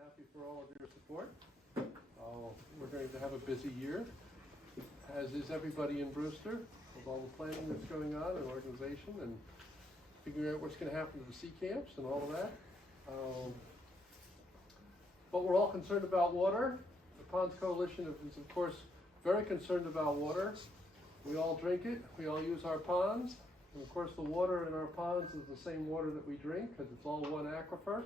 happy for all of your support. We're going to have a busy year, as is everybody in Brewster, with all the planning that's going on and organization and figuring out what's going to happen to the sea camps and all of that. But we're all concerned about water. The Ponds Coalition is, of course, very concerned about water. We all drink it. We all use our ponds. And of course, the water in our ponds is the same water that we drink because it's all one aquifer.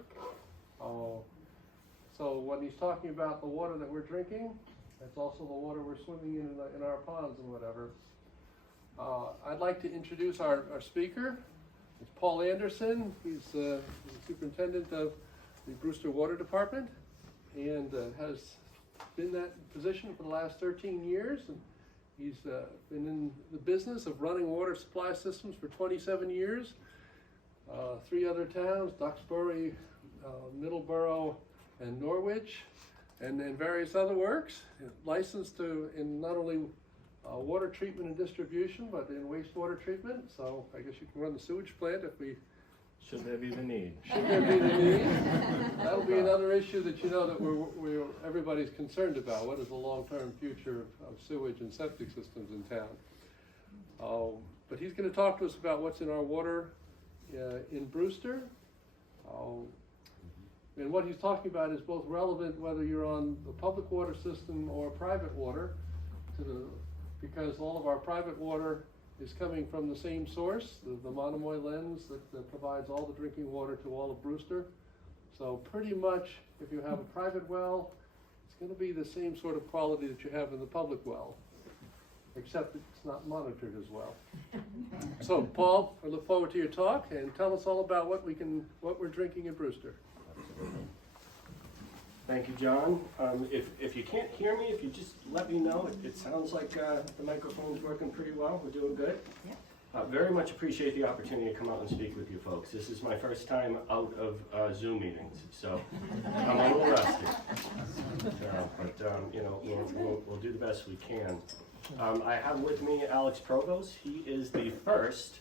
So when he's talking about the water that we're drinking, it's also the water we're swimming in our ponds and whatever. I'd like to introduce our speaker. It's Paul Anderson. He's the superintendent of the Brewster Water Department and has been in that position for the last 13 years. And he's been in the business of running water supply systems for 27 years. 3 other towns, Duxbury, Middleborough, and Norwich, and then various other works. Licensed in not only water treatment and distribution, but in wastewater treatment. So I guess you can run the sewage plant if we... Should there be the need. Should there be the need. That'll be another issue that you know that everybody's concerned about. What is the long-term future of sewage and septic systems in town? But he's going to talk to us about what's in our water in Brewster. And what he's talking about is both relevant whether you're on the public water system or private water, because all of our private water is coming from the same source, the Monomoy lens that provides all the drinking water to all of Brewster. So pretty much, if you have a private well, it's going to be the same sort of quality that you have in the public well, except it's not monitored as well. So Paul, I look forward to your talk, and tell us all about what we're drinking in Brewster. Thank you, John. If you can't hear me, if you just let me know. It sounds like the microphone's working pretty well. We're doing good. Yeah. Very much appreciate the opportunity to come out and speak with you folks. This is my first time out of Zoom meetings, so I'm a little rusty. But you know, we'll do the best we can. I have with me Alex Provost. He is the first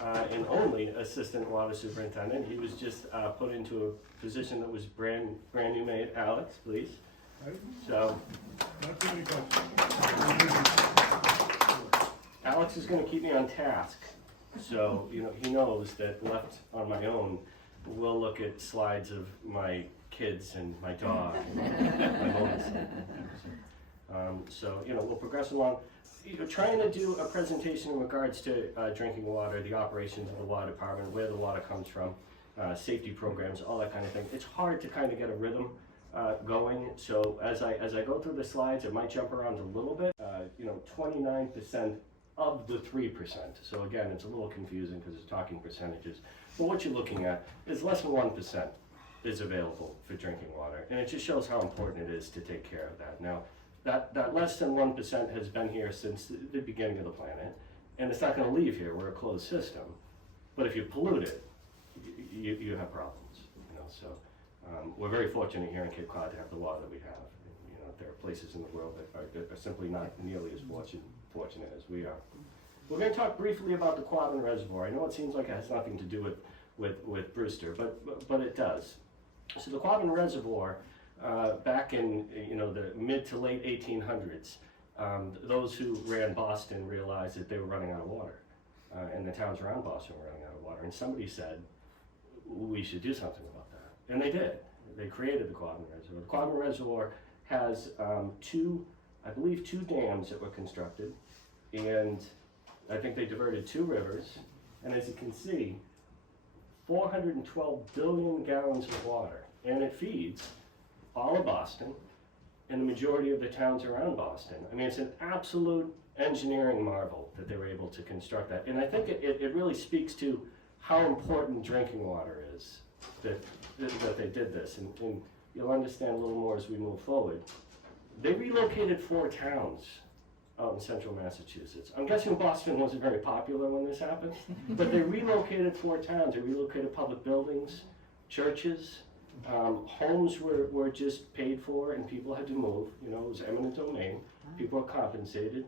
and only assistant water superintendent. He was just put into a position that was brand new made. Alex, please. So, Alex is going to keep me on task. So, you know, he knows that left on my own, we'll look at slides of my kids and my dog and my motorcycle. So, you know, we'll progress along. You're trying to do a presentation in regards to drinking water, the operations of the water department, where the water comes from, safety programs, all that kind of thing. It's hard to kind of get a rhythm going. So as I go through the slides, it might jump around a little bit. You know, 29% of the 3%. So again, it's a little confusing because it's talking percentages. But what you're looking at is less than 1% is available for drinking water, and it just shows how important it is to take care of that. Now, that less than 1% has been here since the beginning of the planet, and it's not going to leave here. We're a closed system, but if you pollute it, you have problems. You know, so we're very fortunate here in Cape Cod to have the water that we have. You know, there are places in the world that are simply not nearly as fortunate as we are. We're going to talk briefly about the Quabbin Reservoir. I know it seems like it has nothing to do with Brewster, but it does. So the Quabbin Reservoir. Back in the mid to late 1800s, those who ran Boston realized that they were running out of water, and the towns around Boston were running out of water. And somebody said, we should do something about that. And they did. They created the Quabbin Reservoir. The Quabbin Reservoir has two dams that were constructed, and I think they diverted 2 rivers. And as you can see, 412 billion gallons of water, and it feeds all of Boston and the majority of the towns around Boston. I mean, it's an absolute engineering marvel that they were able to construct that. And I think it really speaks to how important drinking water is that they did this. And you'll understand a little more as we move forward. They relocated 4 towns out in central Massachusetts. I'm guessing Boston wasn't very popular when this happened, but they relocated 4 towns. They relocated public buildings, churches. Homes were just paid for and people had to move. You know, it was eminent domain. People were compensated.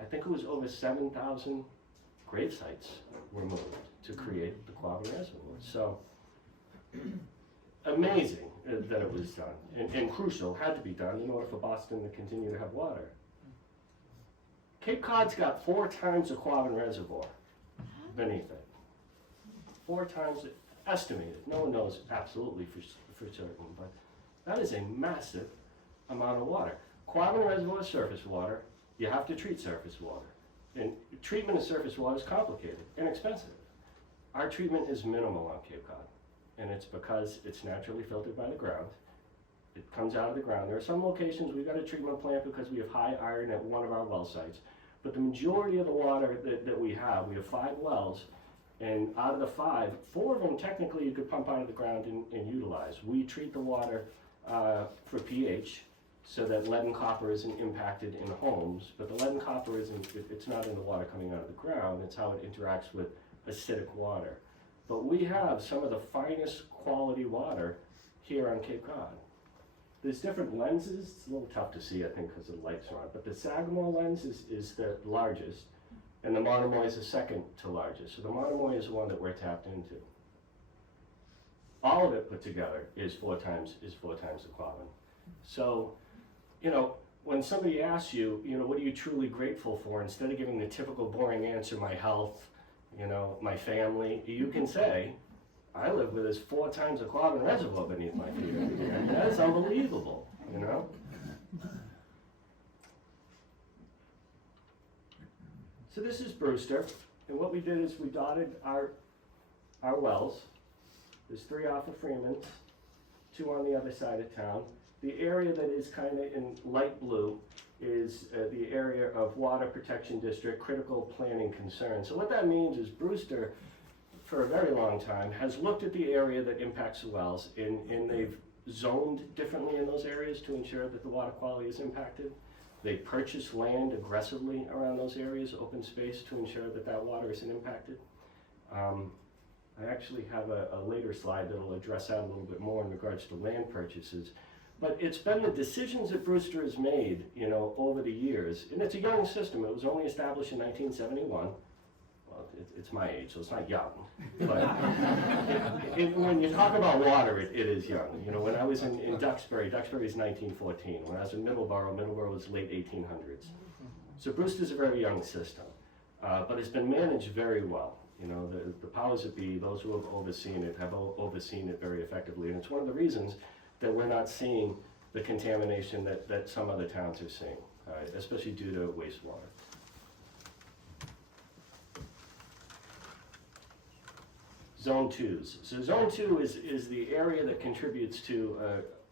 I think it was over 7,000 grave sites were moved to create the Quabbin Reservoir. So amazing. that it was done, and crucial, had to be done in order for Boston to continue to have water. Cape Cod's got 4 times the Quabbin Reservoir beneath it. 4 times it, estimated. No one knows absolutely for certain, but that is a massive amount of water. Quabbin Reservoir is surface water. You have to treat surface water. And treatment of surface water is complicated and expensive. Our treatment is minimal on Cape Cod, and it's because it's naturally filtered by the ground. It comes out of the ground. There are some locations we've got a treatment plant because we have high iron at one of our well sites, but the majority of the water that we have 5 wells, and out of the 5, 4 of them technically you could pump out of the ground and utilize. We treat the water for pH so that lead and copper isn't impacted in homes, but the lead and copper it's not in the water coming out of the ground, it's how it interacts with acidic water. But we have some of the finest quality water here on Cape Cod. There's different lenses. It's a little tough to see, I think, because the lights are on, but the Sagamore lens is the largest, and the Monomoy is the second to largest. So the Monomoy is the one that we're tapped into. All of it put together is 4 times the Quabbin. So, you know, when somebody asks you, you know, what are you truly grateful for, instead of giving the typical boring answer, my health, you know, my family, you can say, I live with this 4 times the Quabbin Reservoir beneath my feet every year. That's unbelievable, you know? So this is Brewster, and what we did is we dotted our wells. There's 3 off of Freeman's, 2 on the other side of town. The area that is kind of in light blue is the area of Water Protection District Critical Planning Concern. So what that means is Brewster, for a very long time, has looked at the area that impacts the wells, and they've zoned differently in those areas to ensure that the water quality is impacted. They purchase land aggressively around those areas, open space, to ensure that that water isn't impacted. I actually have a later slide that will address that a little bit more in regards to land purchases. But it's been the decisions that Brewster has made, you know, over the years, and it's a young system. It was only established in 1971. Well, it's my age, so it's not young. But when you talk about water, it is young. You know, when I was in Duxbury is 1914. When I was in Middleborough was late 1800s. So Brewster's a very young system, but it's been managed very well. You know, the powers that be, those who have overseen it, have overseen it very effectively, and it's one of the reasons that we're not seeing the contamination that some other towns are seeing, especially due to wastewater. Zone 2s. So Zone 2 is the area that contributes to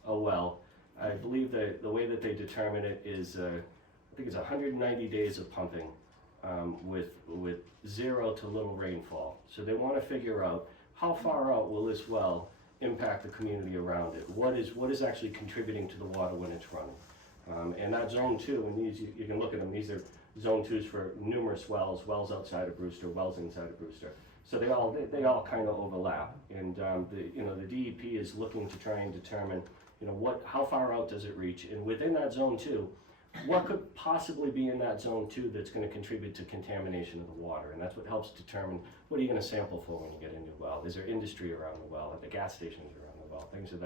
a well. I believe that the way that they determine it is, I think it's 190 days of pumping with 0 to little rainfall. So they want to figure out how far out will this well impact the community around it. What is actually contributing to the water when it's running? And that Zone 2, and these you can look at them. These are Zone 2s for numerous wells outside of Brewster, wells inside of Brewster. So they all kind of overlap. And the DEP is looking to try and determine, you know, how far out does it reach, and within that Zone 2, what could possibly be in that Zone 2 that's going to contribute to contamination of the water? And that's what helps determine what are you going to sample for when you get a new well. Is there industry around the well? Are there gas stations around the well? Things of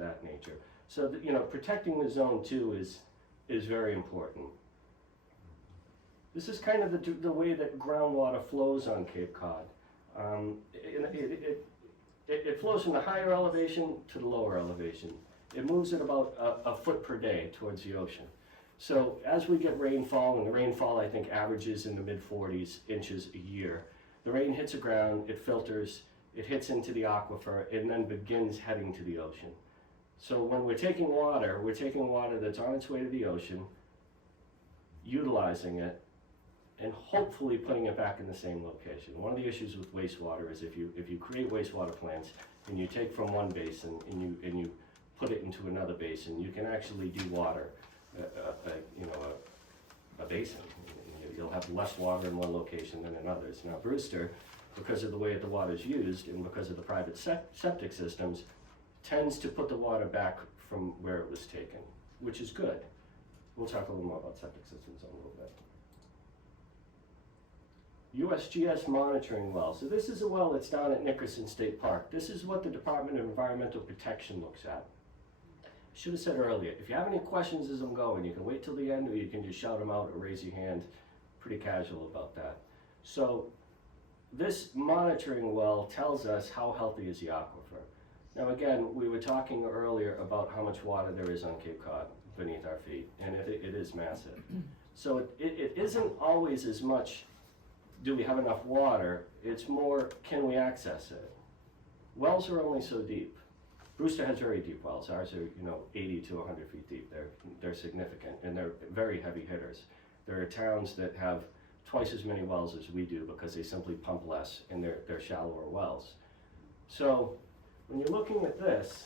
that nature. So you know, protecting the Zone 2 is very important. This is kind of the way that groundwater flows on Cape Cod. It flows from the higher elevation to the lower elevation. It moves at about a foot per day towards the ocean. So as we get rainfall, and the rainfall I think averages in the mid-40s inches a year, the rain hits the ground, it filters, it hits into the aquifer, and then begins heading to the ocean. So when we're taking water that's on its way to the ocean, utilizing it, and hopefully putting it back in the same location. One of the issues with wastewater is if you create wastewater plants and you take from one basin and you put it into another basin, you can actually dewater a basin. You'll have less water in one location than in others. Now Brewster, because of the way the water is used and because of the private septic systems, tends to put the water back from where it was taken, which is good. We'll talk a little more about septic systems in a little bit. USGS monitoring well. So this is a well that's down at Nickerson State Park. This is what the Department of Environmental Protection looks at. Should have said earlier, if you have any questions as I'm going, you can wait till the end or you can just shout them out or raise your hand. Pretty casual about that. So this monitoring well tells us how healthy is the aquifer. Now again, we were talking earlier about how much water there is on Cape Cod beneath our feet, and it is massive. So it isn't always as much, do we have enough water? It's more, can we access it? Wells are only so deep. Brewster has very deep wells. Ours are, 80 to 100 feet deep. They're significant, and they're very heavy hitters. There are towns that have twice as many wells as we do because they simply pump less and they're shallower wells. So when you're looking at this,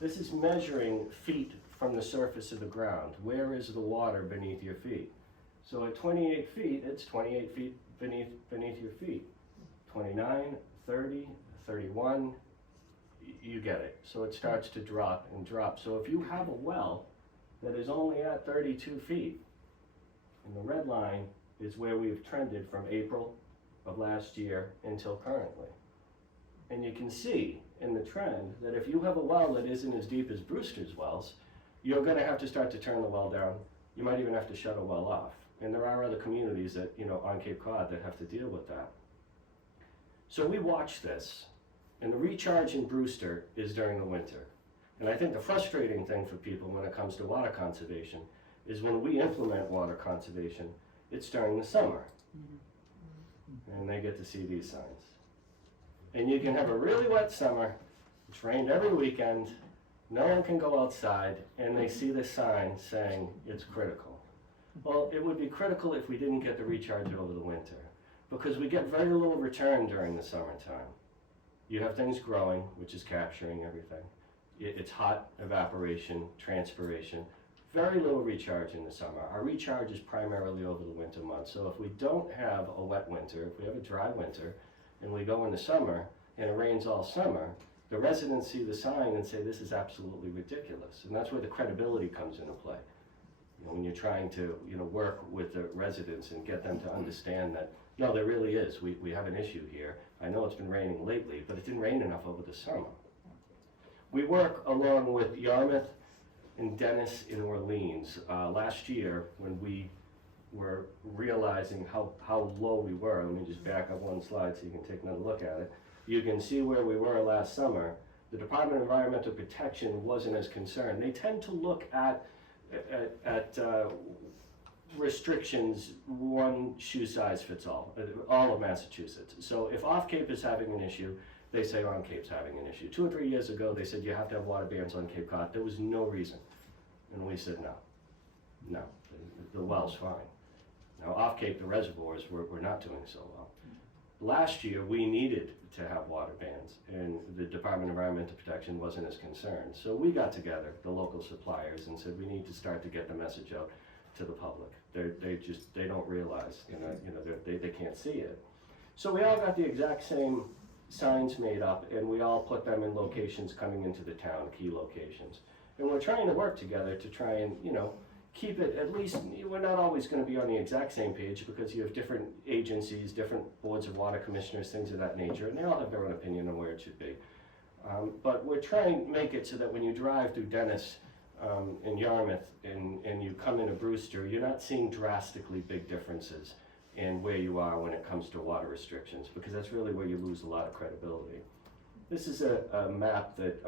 this is measuring feet from the surface of the ground. Where is the water beneath your feet? So at 28 feet, it's 28 feet beneath your feet. 29, 30, 31, you get it. So it starts to drop and drop. So if you have a well that is only at 32 feet, and the red line is where we've trended from April of last year until currently. And you can see in the trend that if you have a well that isn't as deep as Brewster's wells, you're gonna have to start to turn the well down. You might even have to shut a well off. And there are other communities that, on Cape Cod that have to deal with that. So we watch this, and the recharge in Brewster is during the winter. And I think the frustrating thing for people when it comes to water conservation is when we implement water conservation, it's during the summer. And they get to see these signs. And you can have a really wet summer, it's rained every weekend, no one can go outside, and they see the sign saying it's critical. Well, it would be critical if we didn't get the recharge over the winter, because we get very little return during the summertime. You have things growing, which is capturing everything. It's hot, evaporation, transpiration. Very little recharge in the summer. Our recharge is primarily over the winter months. So if we don't have a wet winter, if we have a dry winter, and we go in the summer, and it rains all summer, the residents see the sign and say, this is absolutely ridiculous. And that's where the credibility comes into play. When you're trying to, work with the residents and get them to understand that, no, there really is. We have an issue here. I know it's been raining lately, but it didn't rain enough over the summer. We work along with Yarmouth and Dennis in Orleans. Last year, when we were realizing how low we were, let me just back up one slide so you can take another look at it. You can see where we were last summer. The Department of Environmental Protection wasn't as concerned. They tend to look at restrictions, one shoe size fits all of Massachusetts. So if off Cape is having an issue, they say on Cape's having an issue. 2 or 3 years ago, they said you have to have water bans on Cape Cod. There was no reason. And we said no, the well's fine. Now off Cape, the reservoirs were not doing so well. Last year, we needed to have water bans, and the Department of Environmental Protection wasn't as concerned. So we got together, the local suppliers, and said we need to start to get the message out to the public. They don't realize, they can't see it. So we all got the exact same signs made up, and we all put them in locations coming into the town, key locations. And we're trying to work together to try and, keep it, at least, we're not always going to be on the exact same page because you have different agencies, different boards of water commissioners, things of that nature, and they all have their own opinion on where it should be. But we're trying to make it so that when you drive through Dennis and Yarmouth and you come into Brewster, you're not seeing drastically big differences in where you are when it comes to water restrictions, because that's really where you lose a lot of credibility. This is a map that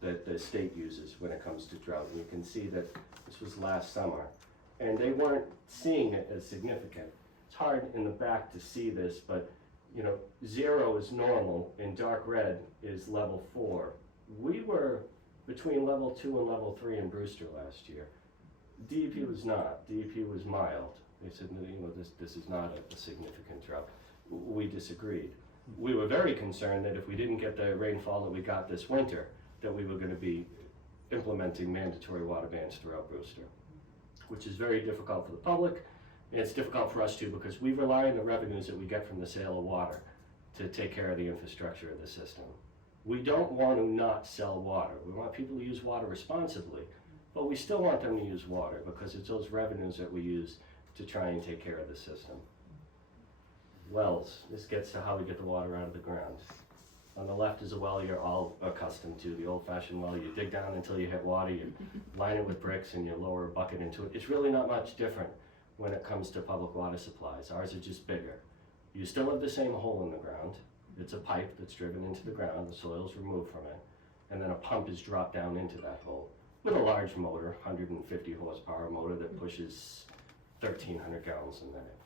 the state uses when it comes to drought, and you can see that this was last summer, and they weren't seeing it as significant. It's hard in the back to see this, but 0 is normal, and dark red is level 4. We were between level 2 and level 3 in Brewster last year. DEP was not. DEP was mild. They said, this is not a significant drought. We disagreed. We were very concerned that if we didn't get the rainfall that we got this winter, that we were going to be implementing mandatory water bans throughout Brewster, which is very difficult for the public, and it's difficult for us too, because we rely on the revenues that we get from the sale of water to take care of the infrastructure of the system. We don't want to not sell water. We want people to use water responsibly, but we still want them to use water because it's those revenues that we use to try and take care of the system. wells. This gets to how we get the water out of the ground. On the left is a well you're all accustomed to, the old-fashioned well. You dig down until you hit water, you line it with bricks, and you lower a bucket into it. It's really not much different when it comes to public water supplies. Ours are just bigger. You still have the same hole in the ground. It's a pipe that's driven into the ground, the soil's removed from it, and then a pump is dropped down into that hole with a large motor, 150 horsepower motor that pushes 1,300 gallons a minute.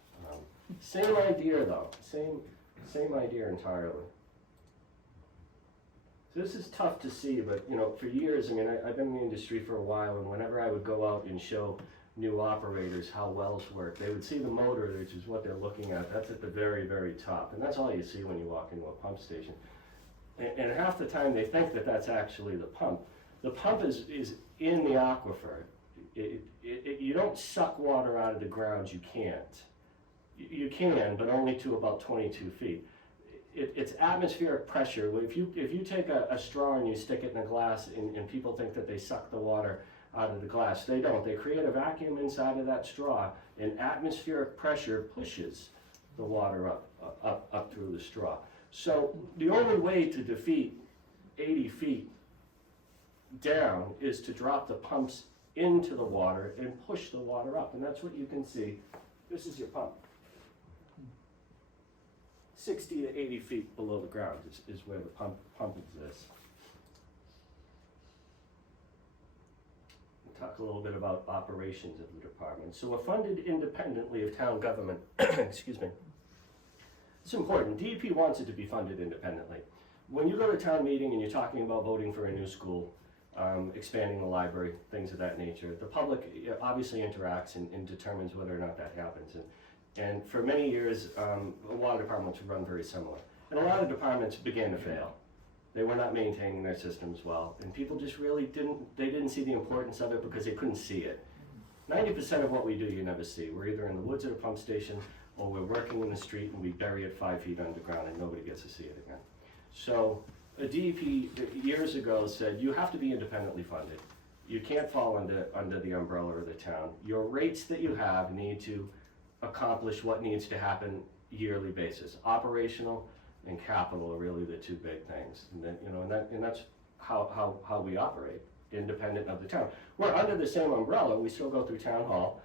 Same idea though, same idea entirely. So this is tough to see, but you know, for years, I mean, I've been in the industry for a while, and whenever I would go out and show new operators how wells work, they would see the motor, which is what they're looking at. That's at the very, very top, and that's all you see when you walk into a pump station. And half the time they think that that's actually the pump. The pump is in the aquifer. You don't suck water out of the ground, you can't. You can, but only to about 22 feet. It's atmospheric pressure. If you take a straw and you stick it in a glass and people think that they suck the water out of the glass, they don't. They create a vacuum inside of that straw, and atmospheric pressure pushes the water up through the straw. So the only way to defeat 80 feet down is to drop the pumps into the water and push the water up, and that's what you can see. This is your pump. 60 to 80 feet below the ground is where the pump exists. We'll talk a little bit about operations of the department. So we're funded independently of town government. Excuse me. It's important. DEP wants it to be funded independently. When you go to town meeting and you're talking about voting for a new school, expanding the library, things of that nature, the public obviously interacts and determines whether or not that happens. And for many years, a lot of departments run very similar. And a lot of departments began to fail. They were not maintaining their systems well, and people just really didn't see the importance of it because they couldn't see it. 90% of what we do you never see. We're either in the woods at a pump station, or we're working in the street and we bury it 5 feet underground and nobody gets to see it again. So a DEP years ago said, you have to be independently funded. You can't fall under the umbrella of the town. Your rates that you have need to accomplish what needs to happen yearly basis. Operational and capital are really the two big things. And then, you know, and that's how we operate, independent of the town. We're under the same umbrella. We still go through town hall,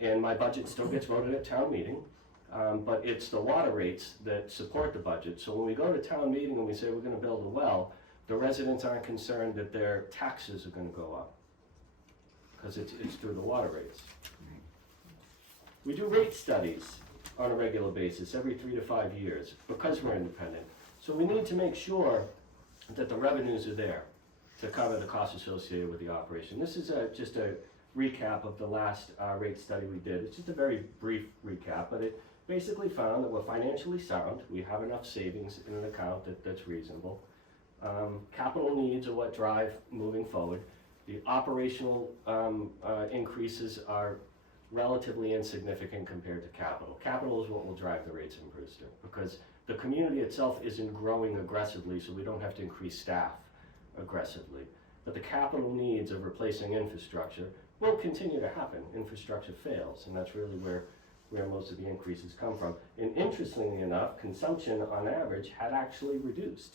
and my budget still gets voted at town meeting. But it's the water rates that support the budget. So when we go to town meeting and we say we're going to build a well, the residents aren't concerned that their taxes are going to go up because it's through the water rates. We do rate studies on a regular basis every 3 to 5 years because we're independent. So we need to make sure that the revenues are there to cover the costs associated with the operation. This is just a recap of the last rate study we did. It's just a very brief recap, but it basically found that we're financially sound. We have enough savings in an account that's reasonable. Capital needs are what drive moving forward. The operational increases are relatively insignificant compared to capital. Capital is what will drive the rates in Brewster because the community itself isn't growing aggressively, so we don't have to increase staff aggressively. But the capital needs of replacing infrastructure will continue to happen. Infrastructure fails, and that's really where most of the increases come from. And interestingly enough, consumption on average had actually reduced.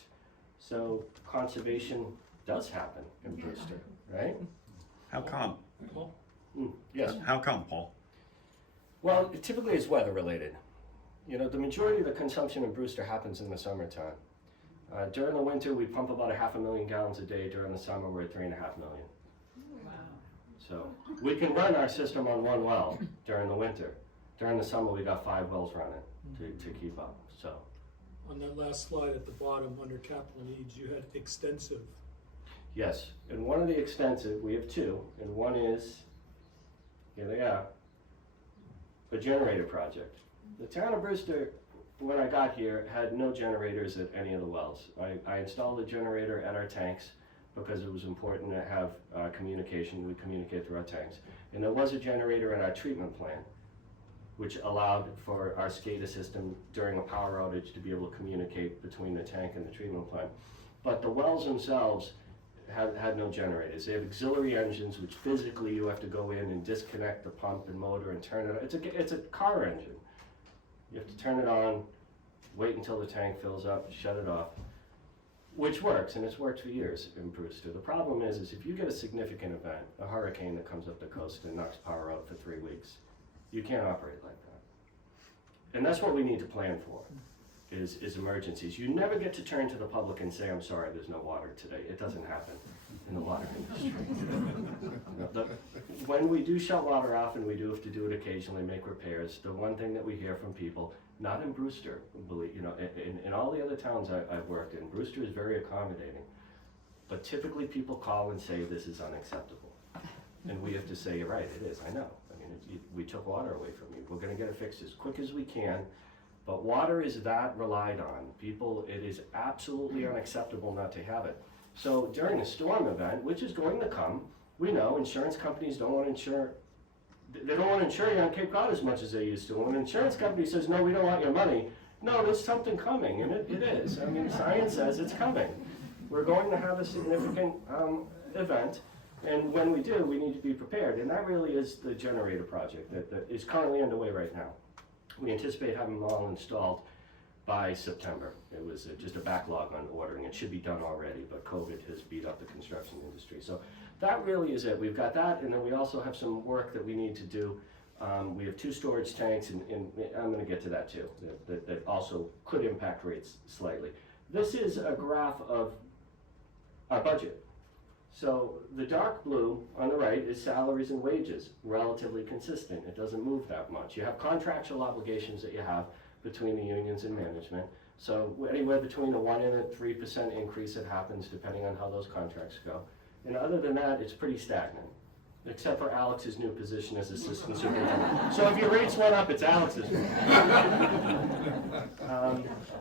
So conservation does happen in Brewster, right? How come? Yes. How come, Paul? Well, it typically is weather related. You know, the majority of the consumption in Brewster happens in the summertime. During the winter, we pump about 500,000 gallons a day. During the summer, we're at 3.5 million. Wow. So we can run our system on one well during the winter. During the summer, we got 5 wells running to keep up. So. On that last slide at the bottom, under capital needs, you had extensive. Yes, and one of the extensive, we have 2, and one is, here they are, a generator project. The town of Brewster, when I got here, had no generators at any of the wells. I installed a generator at our tanks because it was important to have communication. We communicate through our tanks. And there was a generator at our treatment plant, which allowed for our Scada system during a power outage to be able to communicate between the tank and the treatment plant. But the wells themselves had no generators. They have auxiliary engines, which physically you have to go in and disconnect the pump and motor and turn it on. It's a car engine. You have to turn it on, wait until the tank fills up, shut it off, which works, and it's worked for years in Brewster. The problem is if you get a significant event, a hurricane that comes up the coast and knocks power out for 3 weeks, you can't operate like that. And that's what we need to plan for, is emergencies. You never get to turn to the public and say, I'm sorry, there's no water today. It doesn't happen in the water industry. When we do shut water off, and we do have to do it occasionally, make repairs, the one thing that we hear from people, not in Brewster, believe, in all the other towns I've worked in, Brewster is very accommodating. But typically people call and say this is unacceptable. And we have to say, you're right, it is, I know. I mean, we took water away from you. We're gonna get it fixed as quick as we can. But water is that relied on. People, it is absolutely unacceptable not to have it. So during a storm event, which is going to come, we know insurance companies don't want to insure, they don't want to insure you on Cape Cod as much as they used to. When an insurance company says, no, we don't want your money, no, there's something coming, and it is. I mean, science says it's coming. We're going to have a significant event, and when we do, we need to be prepared. And that really is the generator project that is currently underway right now. We anticipate having them all installed by September. It was just a backlog on ordering. It should be done already, but COVID has beat up the construction industry. So that really is it. We've got that, and then we also have some work that we need to do. We have 2 storage tanks, and I'm going to get to that too, that also could impact rates slightly. This is a graph of our budget. So the dark blue on the right is salaries and wages, relatively consistent. It doesn't move that much. You have contractual obligations that you have between the unions and management. So anywhere between a 1% and a 3% increase that happens depending on how those contracts go. And other than that, it's pretty stagnant, except for Alex's new position as assistant superintendent. So if your rates went up, it's Alex's.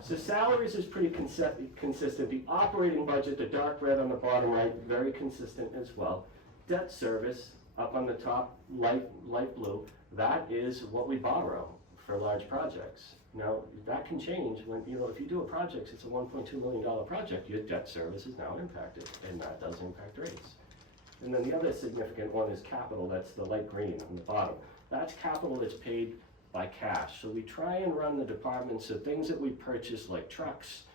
So salaries is pretty consistent. The operating budget, the dark red on the bottom right, very consistent as well. Debt service, up on the top, light blue, that is what we borrow for large projects. Now, that can change when, if you do a project, it's a $1.2 million project, your debt service is now impacted, and that does impact rates. And then the other significant one is capital, that's the light green on the bottom. That's capital that's paid by cash. So we try and run the department so things that we purchase like trucks,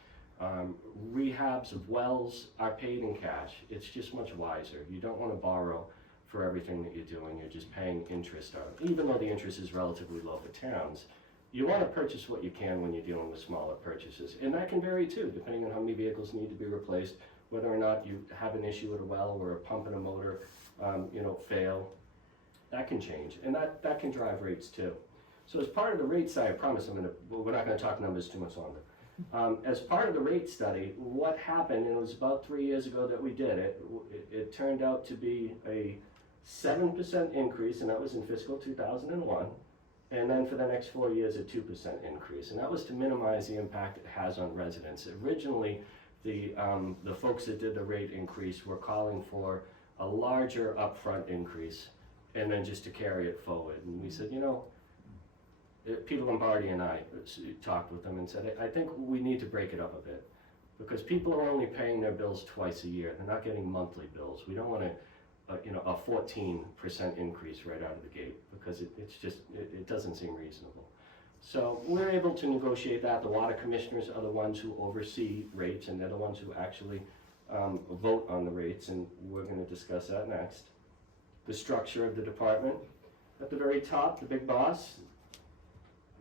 rehabs of wells are paid in cash. It's just much wiser. You don't want to borrow for everything that you're doing, you're just paying interest on it. Even though the interest is relatively low for towns, you want to purchase what you can when you're dealing with smaller purchases. And that can vary too, depending on how many vehicles need to be replaced, whether or not you have an issue at a well or a pump and a motor fail. That can change, and that can drive rates too. So as part of the rate study, I promise we're not going to talk numbers too much longer. As part of the rate study, what happened, and it was about 3 years ago that we did it, it turned out to be a 7% increase, and that was in fiscal 2001. And then for the next 4 years, a 2% increase. And that was to minimize the impact it has on residents. Originally, the folks that did the rate increase were calling for a larger upfront increase and then just to carry it forward. And we said, Peter Lombardi and I talked with them and said, I think we need to break it up a bit because people are only paying their bills twice a year. They're not getting monthly bills. We don't want to a 14% increase right out of the gate because it doesn't seem reasonable. So we're able to negotiate that. The water commissioners are the ones who oversee rates, and they're the ones who actually vote on the rates, and we're going to discuss that next. The structure of the department. At the very top, the big boss,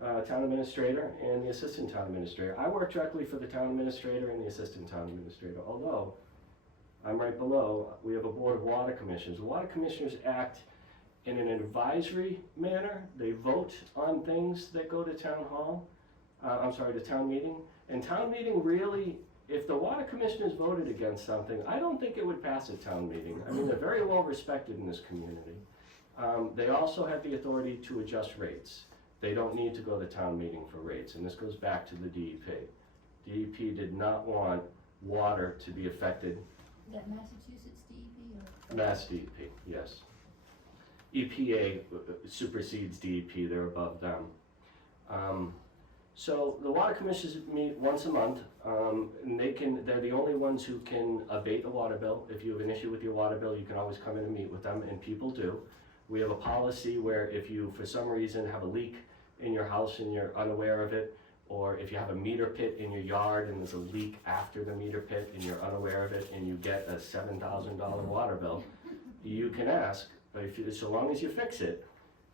town administrator, and the assistant town administrator. I work directly for the town administrator and the assistant town administrator, although I'm right below, we have a board of water commissioners. The water commissioners act in an advisory manner. They vote on things that go to town hall, to town meeting. And town meeting really, if the water commissioners voted against something, I don't think it would pass at town meeting. I mean, they're very well respected in this community. They also have the authority to adjust rates. They don't need to go to town meeting for rates, and this goes back to the DEP. DEP did not want water to be affected. Is that Massachusetts DEP or? Mass DEP, yes. EPA supersedes DEP, they're above them. So the water commissioners meet once a month, and they're the only ones who can abate a water bill. If you have an issue with your water bill, you can always come in and meet with them, and people do. We have a policy where if you, for some reason, have a leak in your house and you're unaware of it, or if you have a meter pit in your yard and there's a leak after the meter pit and you're unaware of it and you get a $7,000 water bill, you can ask, so long as you fix it,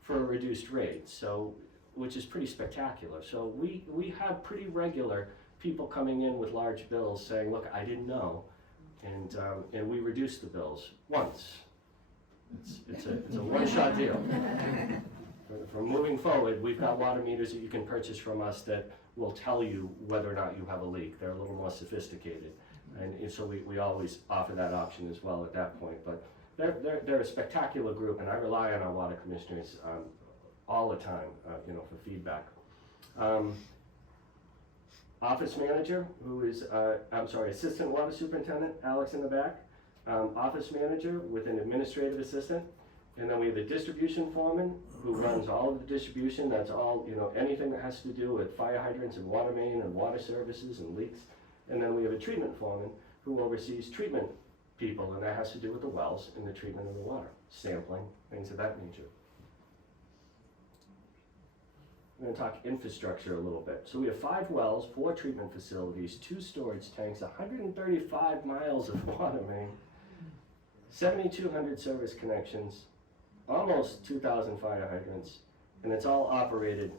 for a reduced rate, so, which is pretty spectacular. So we have pretty regular people coming in with large bills saying, look, I didn't know, and we reduced the bills once. It's a one-shot deal. From moving forward, we've got water meters that you can purchase from us that will tell you whether or not you have a leak. They're a little more sophisticated, and so we always offer that option as well at that point. But they're a spectacular group, and I rely on our water commissioners all the time, for feedback. Office manager, who is, assistant water superintendent, Alex in the back. Office manager with an administrative assistant. And then we have the distribution foreman who runs all of the distribution. That's all, anything that has to do with fire hydrants and water main and water services and leaks. And then we have a treatment foreman who oversees treatment people, and that has to do with the wells and the treatment of the water, sampling, things of that nature. I'm going to talk infrastructure a little bit. So we have 5 wells, 4 treatment facilities, 2 storage tanks, 135 miles of water main, 7,200 service connections, almost 2,000 fire hydrants, and it's all operated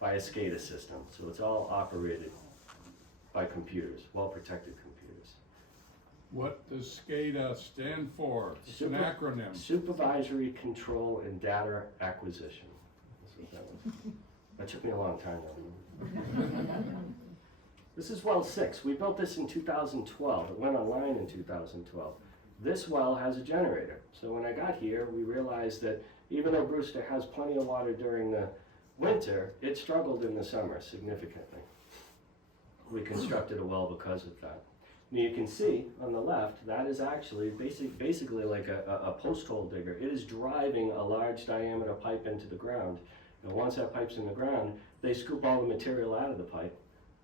by a Scada system. So it's all operated by computers, well-protected computers. What does SCADA stand for? It's an acronym. Supervisory Control and Data Acquisition. That's what that was. That took me a long time though. This is well 6. We built this in 2012. It went online in 2012. This well has a generator. So when I got here, we realized that even though Brewster has plenty of water during the winter, it struggled in the summer significantly. We constructed a well because of that. Now you can see on the left, that is actually basically like a post hole digger. It is driving a large diameter pipe into the ground. And once that pipe's in the ground, they scoop all the material out of the pipe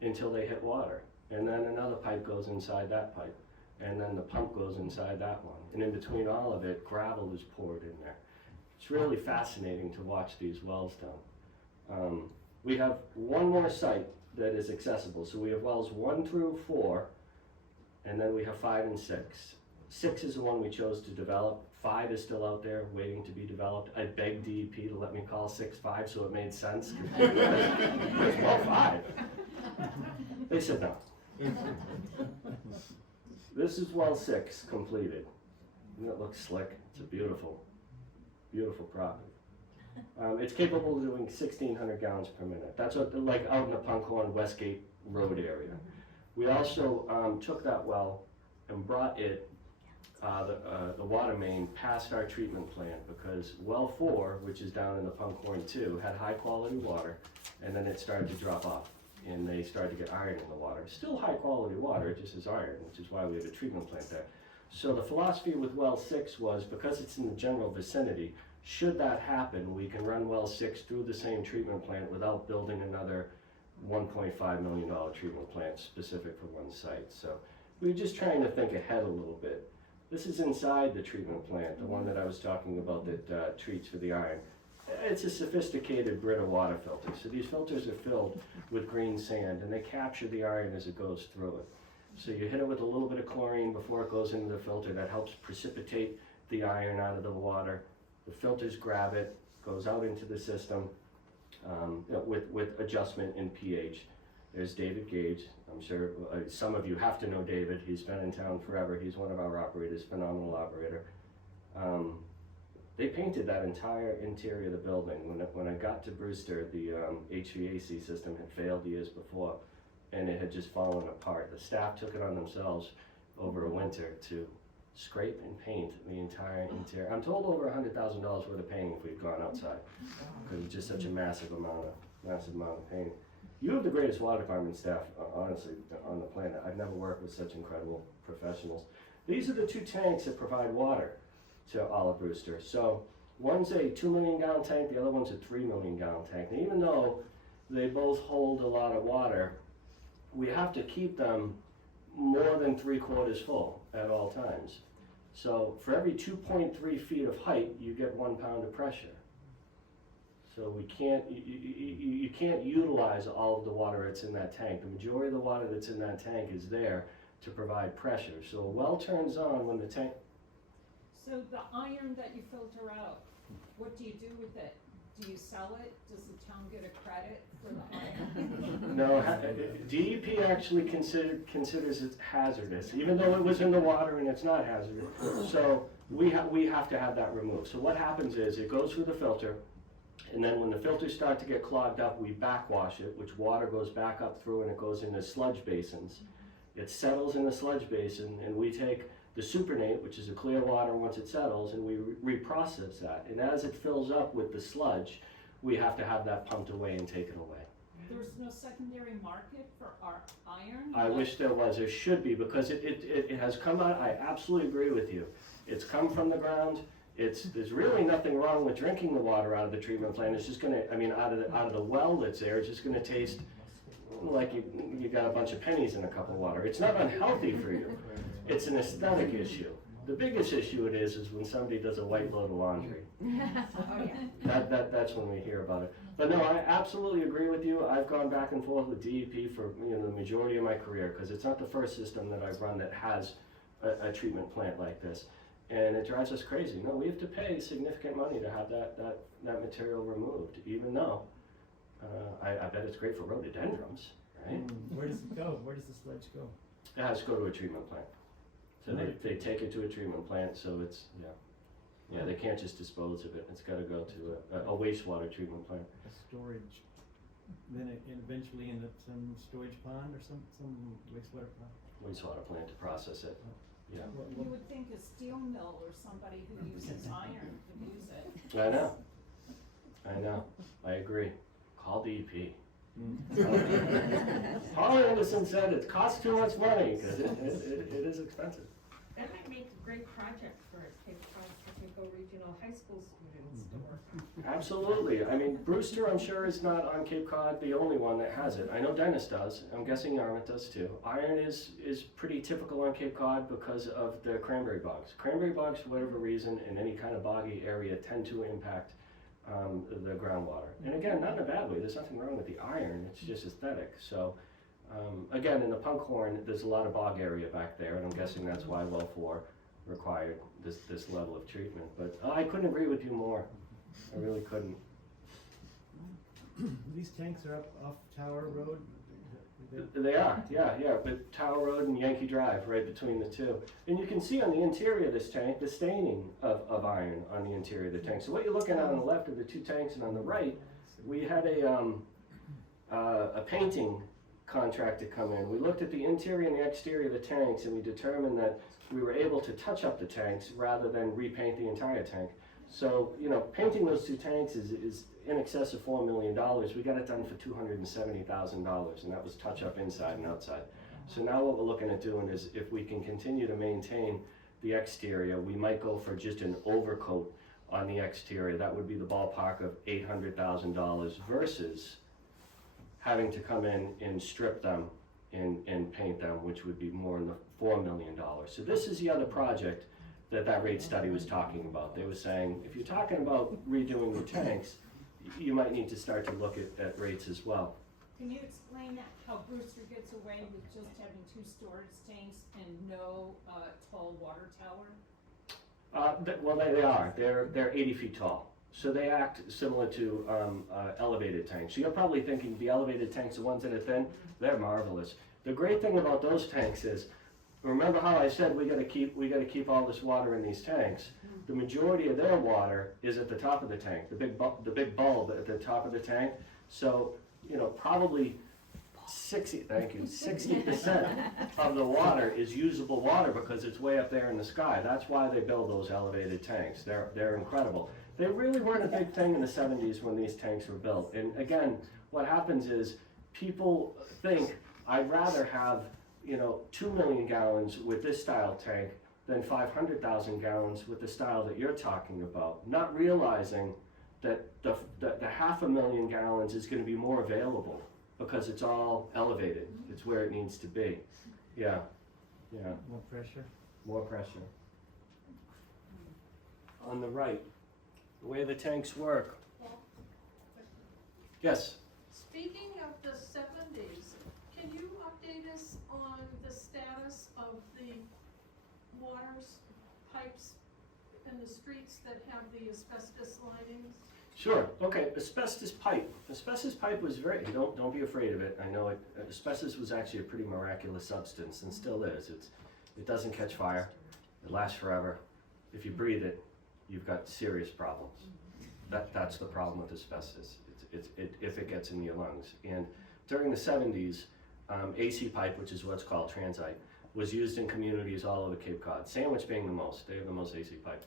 until they hit water. And then another pipe goes inside that pipe. And then the pump goes inside that one. And in between all of it, gravel is poured in there. It's really fascinating to watch these wells done. We have one more site that is accessible. So we have wells 1 through 4, and then we have 5 and 6. 6 is the one we chose to develop. 5 is still out there waiting to be developed. I begged DEP to let me call 6 5 so it made sense. There's well 5. They said no. This is well 6 completed. And it looks slick. It's a beautiful, beautiful property. It's capable of doing 1,600 gallons per minute. That's what, like out in the Punkhorn Westgate Road area. We also took that well and brought it, the water main, past our treatment plant because well 4, which is down in the Punkhorn 2, had high quality water, and then it started to drop off. And they started to get iron in the water. Still high quality water, just as iron, which is why we have a treatment plant there. So the philosophy with well 6 was, because it's in the general vicinity, should that happen, we can run well 6 through the same treatment plant without building another $1.5 million treatment plant specific for one site. So we were just trying to think ahead a little bit. This is inside the treatment plant, the one that I was talking about that treats for the iron. It's a sophisticated Brita water filter. So these filters are filled with green sand, and they capture the iron as it goes through it. So you hit it with a little bit of chlorine before it goes into the filter. That helps precipitate the iron out of the water. The filters grab it, goes out into the system with adjustment in pH. There's David Gage. I'm sure some of you have to know David. He's been in town forever. He's one of our operators, phenomenal operator. They painted that entire interior of the building. When I got to Brewster, the HVAC system had failed years before, and it had just fallen apart. The staff took it on themselves over a winter to scrape and paint the entire interior. I'm told over $100,000 worth of painting if we'd gone outside, because it's just such a massive amount of painting. You have the greatest water department staff, honestly, on the planet. I've never worked with such incredible professionals. These are the 2 tanks that provide water to all of Brewster. So one's a 2 million gallon tank, the other one's a 3 million gallon tank. And even though they both hold a lot of water, we have to keep them more than 3/4 full at all times. So for every 2.3 feet of height, you get 1 pound of pressure. So we can't, you can't utilize all of the water that's in that tank. The majority of the water that's in that tank is there to provide pressure. So a well turns on when the tank, So the iron that you filter out, what do you do with it? Do you sell it? Does the town get a credit for the iron? no, DEP actually considers it hazardous, even though it was in the water and it's not hazardous. So we have to have that removed. So what happens is it goes through the filter, and then when the filters start to get clogged up, we backwash it, which water goes back up through and it goes into sludge basins. It settles in the sludge basin, and we take the supernate, which is a clear water once it settles, and we reprocess that. And as it fills up with the sludge, we have to have that pumped away and taken away. There's no secondary market for our iron? I wish there was. There should be, because it has come out. I absolutely agree with you. It's come from the ground. There's really nothing wrong with drinking the water out of the treatment plant. It's just gonna, I mean, out of the well that's there, it's just gonna taste like you got a bunch of pennies in a cup of water. It's not unhealthy for you. It's an aesthetic issue. The biggest issue it is when somebody does a white load of laundry. Oh, yeah. That's when we hear about it. But no, I absolutely agree with you. I've gone back and forth with DEP for the majority of my career, because it's not the first system that I've run that has a treatment plant like this. And it drives us crazy. No, we have to pay significant money to have that material removed, even though I bet it's great for rhododendrons, right? Where does it go? Where does the sludge go? It has to go to a treatment plant. So they take it to a treatment plant, so it's, yeah, they can't just dispose of it. It's gotta go to a wastewater treatment plant. A storage. Then it eventually end up some storage pond or some wastewater pond? Wastewater plant to process it, yeah. You would think a steel mill or somebody who uses iron could use it. I know, I agree. Call DEP. Paul Anderson said it costs too much money, because it is expensive. That might make a great project for Cape Cod Technical Regional High School students to work on. Absolutely. I mean, Brewster, I'm sure, is not on Cape Cod the only one that has it. I know Dennis does. I'm guessing Yarmouth does too. Iron is pretty typical on Cape Cod because of the cranberry bogs. Cranberry bogs, for whatever reason, in any kind of boggy area, tend to impact the groundwater. And again, not in a bad way. There's nothing wrong with the iron. It's just aesthetic. So again, in the Punkhorn, there's a lot of bog area back there, and I'm guessing that's why Well 4 required this level of treatment. But I couldn't agree with you more. I really couldn't. These tanks are up off Tower Road? They are, yeah, but Tower Road and Yankee Drive, right between the two. And you can see on the interior of this tank, the staining of iron on the interior of the tank. So what you're looking at on the left are the two tanks, and on the right, we had a painting contractor come in. We looked at the interior and the exterior of the tanks, and we determined that we were able to touch up the tanks rather than repaint the entire tank. So, painting those two tanks is in excess of $4 million. We got it done for $270,000, and that was touch up inside and outside. So now what we're looking at doing is, if we can continue to maintain the exterior, we might go for just an overcoat on the exterior. That would be the ballpark of $800,000 versus having to come in and strip them and paint them, which would be more in the $4 million. So this is the other project that rate study was talking about. They were saying, if you're talking about redoing the tanks, you might need to start to look at rates as well. Can you explain how Brewster gets away with just having 2 storage tanks and no tall water tower? Well, they are. They're 80 feet tall. So they act similar to elevated tanks. So you're probably thinking the elevated tanks, the ones that are thin, they're marvelous. The great thing about those tanks is, remember how I said we got to keep all this water in these tanks? The majority of their water is at the top of the tank, the big bulb at the top of the tank. So probably 60% of the water is usable water because it's way up there in the sky. That's why they build those elevated tanks. They're incredible. They really weren't a big thing in the 70s when these tanks were built. And again, what happens is people think, I'd rather have 2 million gallons with this style tank than 500,000 gallons with the style that you're talking about, not realizing that the 500,000 gallons is going to be more available because it's all elevated. It's where it needs to be. Yeah. More pressure? More pressure. On the right, the way the tanks work. Yes, Speaking of the 70s, can you update us on the status of the waters, pipes in the streets that have the asbestos linings? sure. Okay, asbestos pipe. Asbestos pipe was very, don't be afraid of it. I know it, asbestos was actually a pretty miraculous substance and still is. It doesn't catch fire. It lasts forever. If you breathe it, you've got serious problems. That's the problem with asbestos. If it gets in your lungs. And during the 70s, AC pipe, which is what's called transite, was used in communities all over Cape Cod. Sandwich being the most. They have the most AC pipe.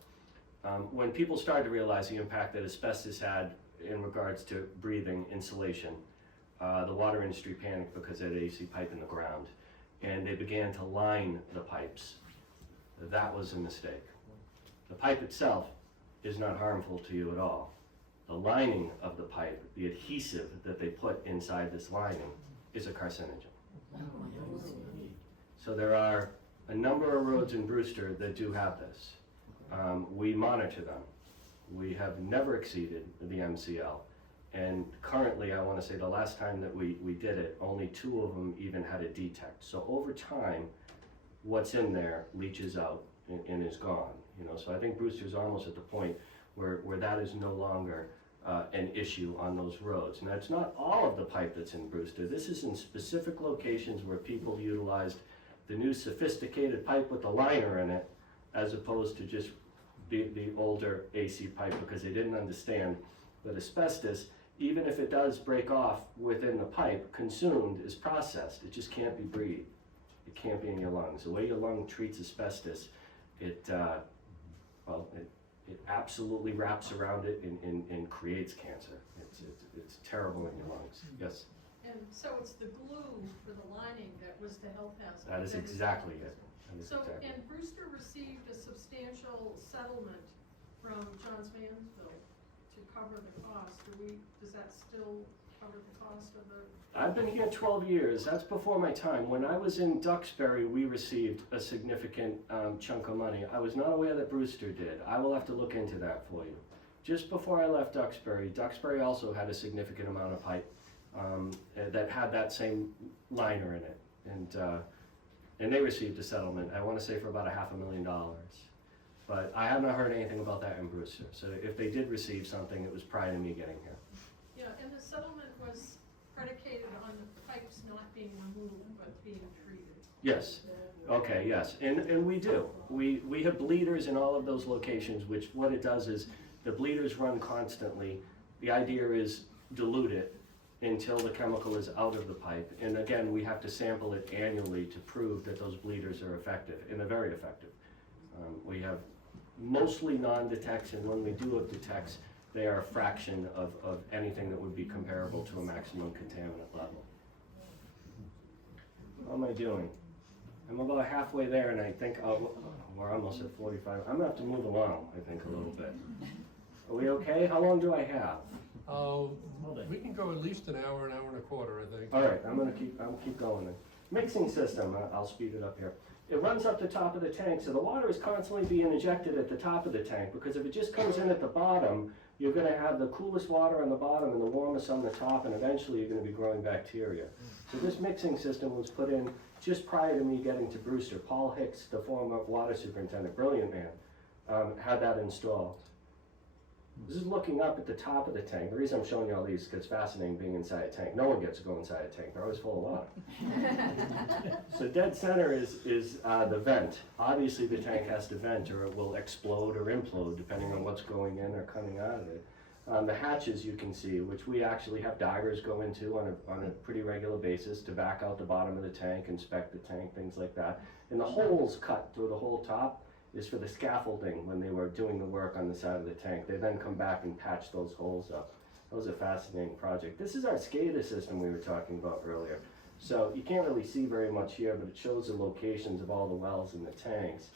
When people started to realize the impact that asbestos had in regards to breathing, insulation, the water industry panicked because they had AC pipe in the ground, and they began to line the pipes. That was a mistake. The pipe itself is not harmful to you at all. The lining of the pipe, the adhesive that they put inside this lining, is a carcinogen. So there are a number of roads in Brewster that do have this. We monitor them. We have never exceeded the MCL. And currently, I want to say the last time that we did it, only 2 of them even had a detect. So over time, what's in there leaches out and is gone. You know, so I think Brewster's almost at the point where that is no longer an issue on those roads. Now, it's not all of the pipe that's in Brewster. This is in specific locations where people utilized the new sophisticated pipe with the liner in it, as opposed to just the older AC pipe, because they didn't understand that asbestos, even if it does break off within the pipe, consumed is processed. It just can't be breathed. It can't be in your lungs. The way your lung treats asbestos, it absolutely wraps around it and creates cancer. It's terrible in your lungs. Yes? And so it's the glue for the lining that was the health hazard. That is exactly it. That is So, exactly it. and Brewster received a substantial settlement from Johns Manville to cover the cost. Does that still cover the cost of the? I've been here 12 years. That's before my time. When I was in Duxbury, we received a significant chunk of money. I was not aware that Brewster did. I will have to look into that for you. Just before I left Duxbury, Duxbury also had a significant amount of pipe that had that same liner in it. And they received a settlement, I want to say for about $500,000. But I have not heard anything about that in Brewster. So if they did receive something, it was prior to me getting here. Yeah, and the settlement was predicated on the pipes not being removed but being treated. Yes. Okay, yes. And we do. We have bleeders in all of those locations, which what it does is the bleeders run constantly. The idea is dilute it until the chemical is out of the pipe. And again, we have to sample it annually to prove that those bleeders are effective, and they're very effective. We have mostly non-detects, and when we do have detects, they are a fraction of anything that would be comparable to a maximum contaminant level. How am I doing? I'm about halfway there, and I think we're almost at 45. I'm gonna have to move along, I think, a little bit. Are we okay? How long do I have? We can go at least an hour and a quarter, I think. All right, I'll keep going then. Mixing system, I'll speed it up here. It runs up the top of the tank, so the water is constantly being injected at the top of the tank, because if it just comes in at the bottom, you're gonna have the coolest water on the bottom and the warmest on the top, and eventually you're gonna be growing bacteria. So this mixing system was put in just prior to me getting to Brewster. Paul Hicks, the former water superintendent, brilliant man, had that installed. This is looking up at the top of the tank. The reason I'm showing you all these is because it's fascinating being inside a tank. No one gets to go inside a tank. They're always full of water. So dead center is the vent. Obviously the tank has to vent or it will explode or implode depending on what's going in or coming out of it. The hatches you can see, which we actually have divers go into on a pretty regular basis to back out the bottom of the tank, inspect the tank, things like that. And the holes cut through the whole top is for the scaffolding when they were doing the work on the side of the tank. They then come back and patch those holes up. That was a fascinating project. This is our Scada system we were talking about earlier. So you can't really see very much here, but it shows the locations of all the wells in the tanks.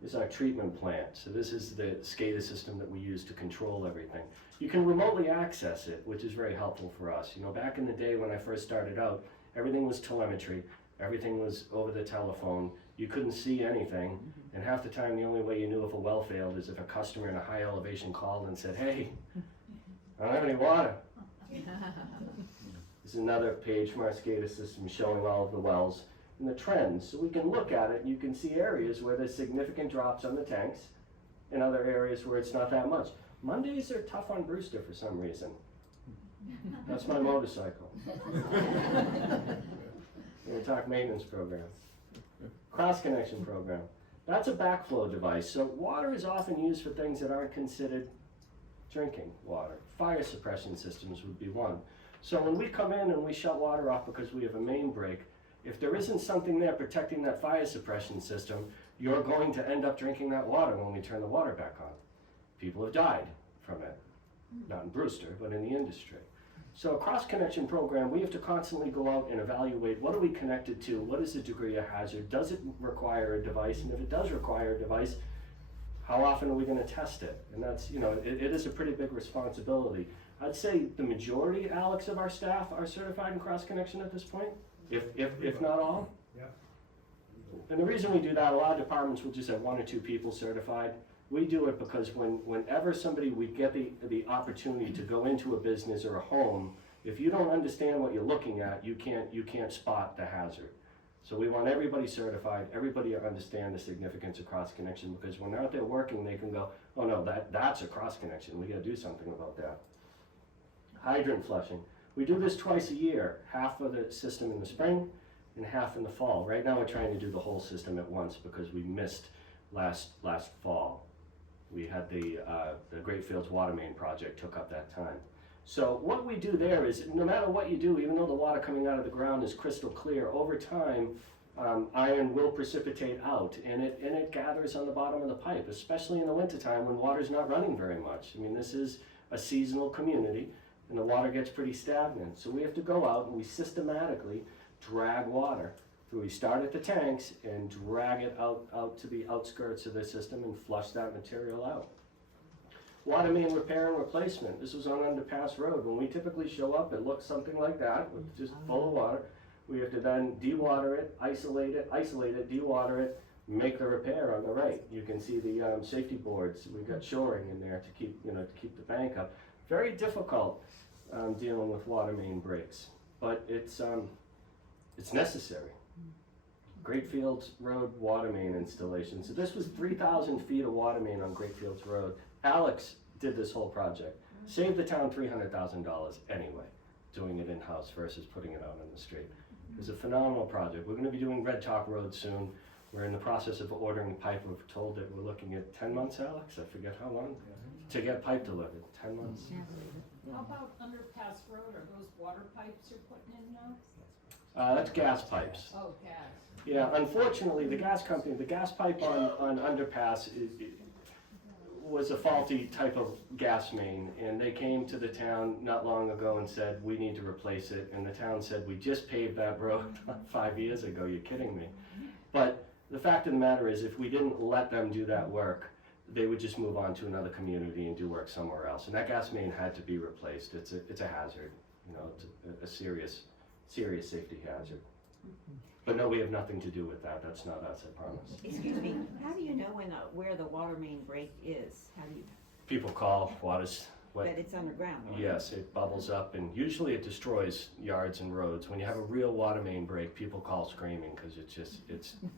This is our treatment plant. So this is the Scada system that we use to control everything. You can remotely access it, which is very helpful for us. You know, back in the day when I first started out, everything was telemetry. Everything was over the telephone. You couldn't see anything. And half the time, the only way you knew if a well failed is if a customer in a high elevation called and said, "Hey, I don't have any water." This is another page from our Scada system showing all of the wells and the trends. So we can look at it and you can see areas where there's significant drops on the tanks and other areas where it's not that much. Mondays are tough on Brewster for some reason. That's my motorcycle. We're gonna talk maintenance program. Cross-connection program. That's a backflow device. So water is often used for things that aren't considered drinking water. Fire suppression systems would be one. So when we come in and we shut water off because we have a main break, if there isn't something there protecting that fire suppression system, you're going to end up drinking that water when we turn the water back on. People have died from it. Not in Brewster, but in the industry. So a cross-connection program, we have to constantly go out and evaluate what are we connected to, what is the degree of hazard, does it require a device, and if it does require a device, how often are we going to test it? And that's, you know, it is a pretty big responsibility. I'd say the majority, Alex, of our staff are certified in cross-connection at this point, if not all. Yeah. And the reason we do that, a lot of departments will just have 1 or 2 people certified. We do it because whenever we get the opportunity to go into a business or a home, if you don't understand what you're looking at, you can't spot the hazard. So we want everybody certified, everybody to understand the significance of cross-connection, because when they're out there working, they can go, oh no, that's a cross-connection, we gotta do something about that. Hydrant flushing. We do this twice a year, half of the system in the spring and half in the fall. Right now we're trying to do the whole system at once because we missed last fall. We had the Great Fields Water Main project took up that time. So what we do there is, no matter what you do, even though the water coming out of the ground is crystal clear, over time, iron will precipitate out, and it gathers on the bottom of the pipe, especially in the wintertime when water's not running very much. I mean, this is a seasonal community, and the water gets pretty stagnant. So we have to go out and we systematically drag water. We start at the tanks and drag it out to the outskirts of the system and flush that material out. Water main repair and replacement. This was on Underpass Road. When we typically show up, it looks something like that, with just full of water. We have to then dewater it, isolate it, dewater it, make the repair on the right. You can see the safety boards. We've got shoring in there to keep the bank up. Very difficult dealing with water main breaks, but it's necessary. Great Fields Road water main installation. So this was 3,000 feet of water main on Great Fields Road. Alex did this whole project. Saved the town $300,000 anyway, doing it in-house versus putting it out on the street. It was a phenomenal project. We're going to be doing Red Top Road soon. We're in the process of ordering pipe. We're told that we're looking at 10 months, Alex? I forget how long, to get pipe delivered. 10 months. How about Underpass Road, are those water pipes you're putting in now? That's gas pipes. Oh, gas. Yeah, unfortunately, the gas pipe on Underpass was a faulty type of gas main, and they came to the town not long ago and said, we need to replace it, and the town said, we just paved that road 5 years ago, you're kidding me. But the fact of the matter is, if we didn't let them do that work, they would just move on to another community and do work somewhere else, and that gas main had to be replaced. It's a hazard, you know, it's a serious safety hazard. But no, we have nothing to do with that. That's not us, I promise. Excuse me, how do you know where the water main break is? How do you, People call water's wet. that it's underground? Or? Yes, it bubbles up, and usually it destroys yards and roads. When you have a real water main break, people call screaming because it's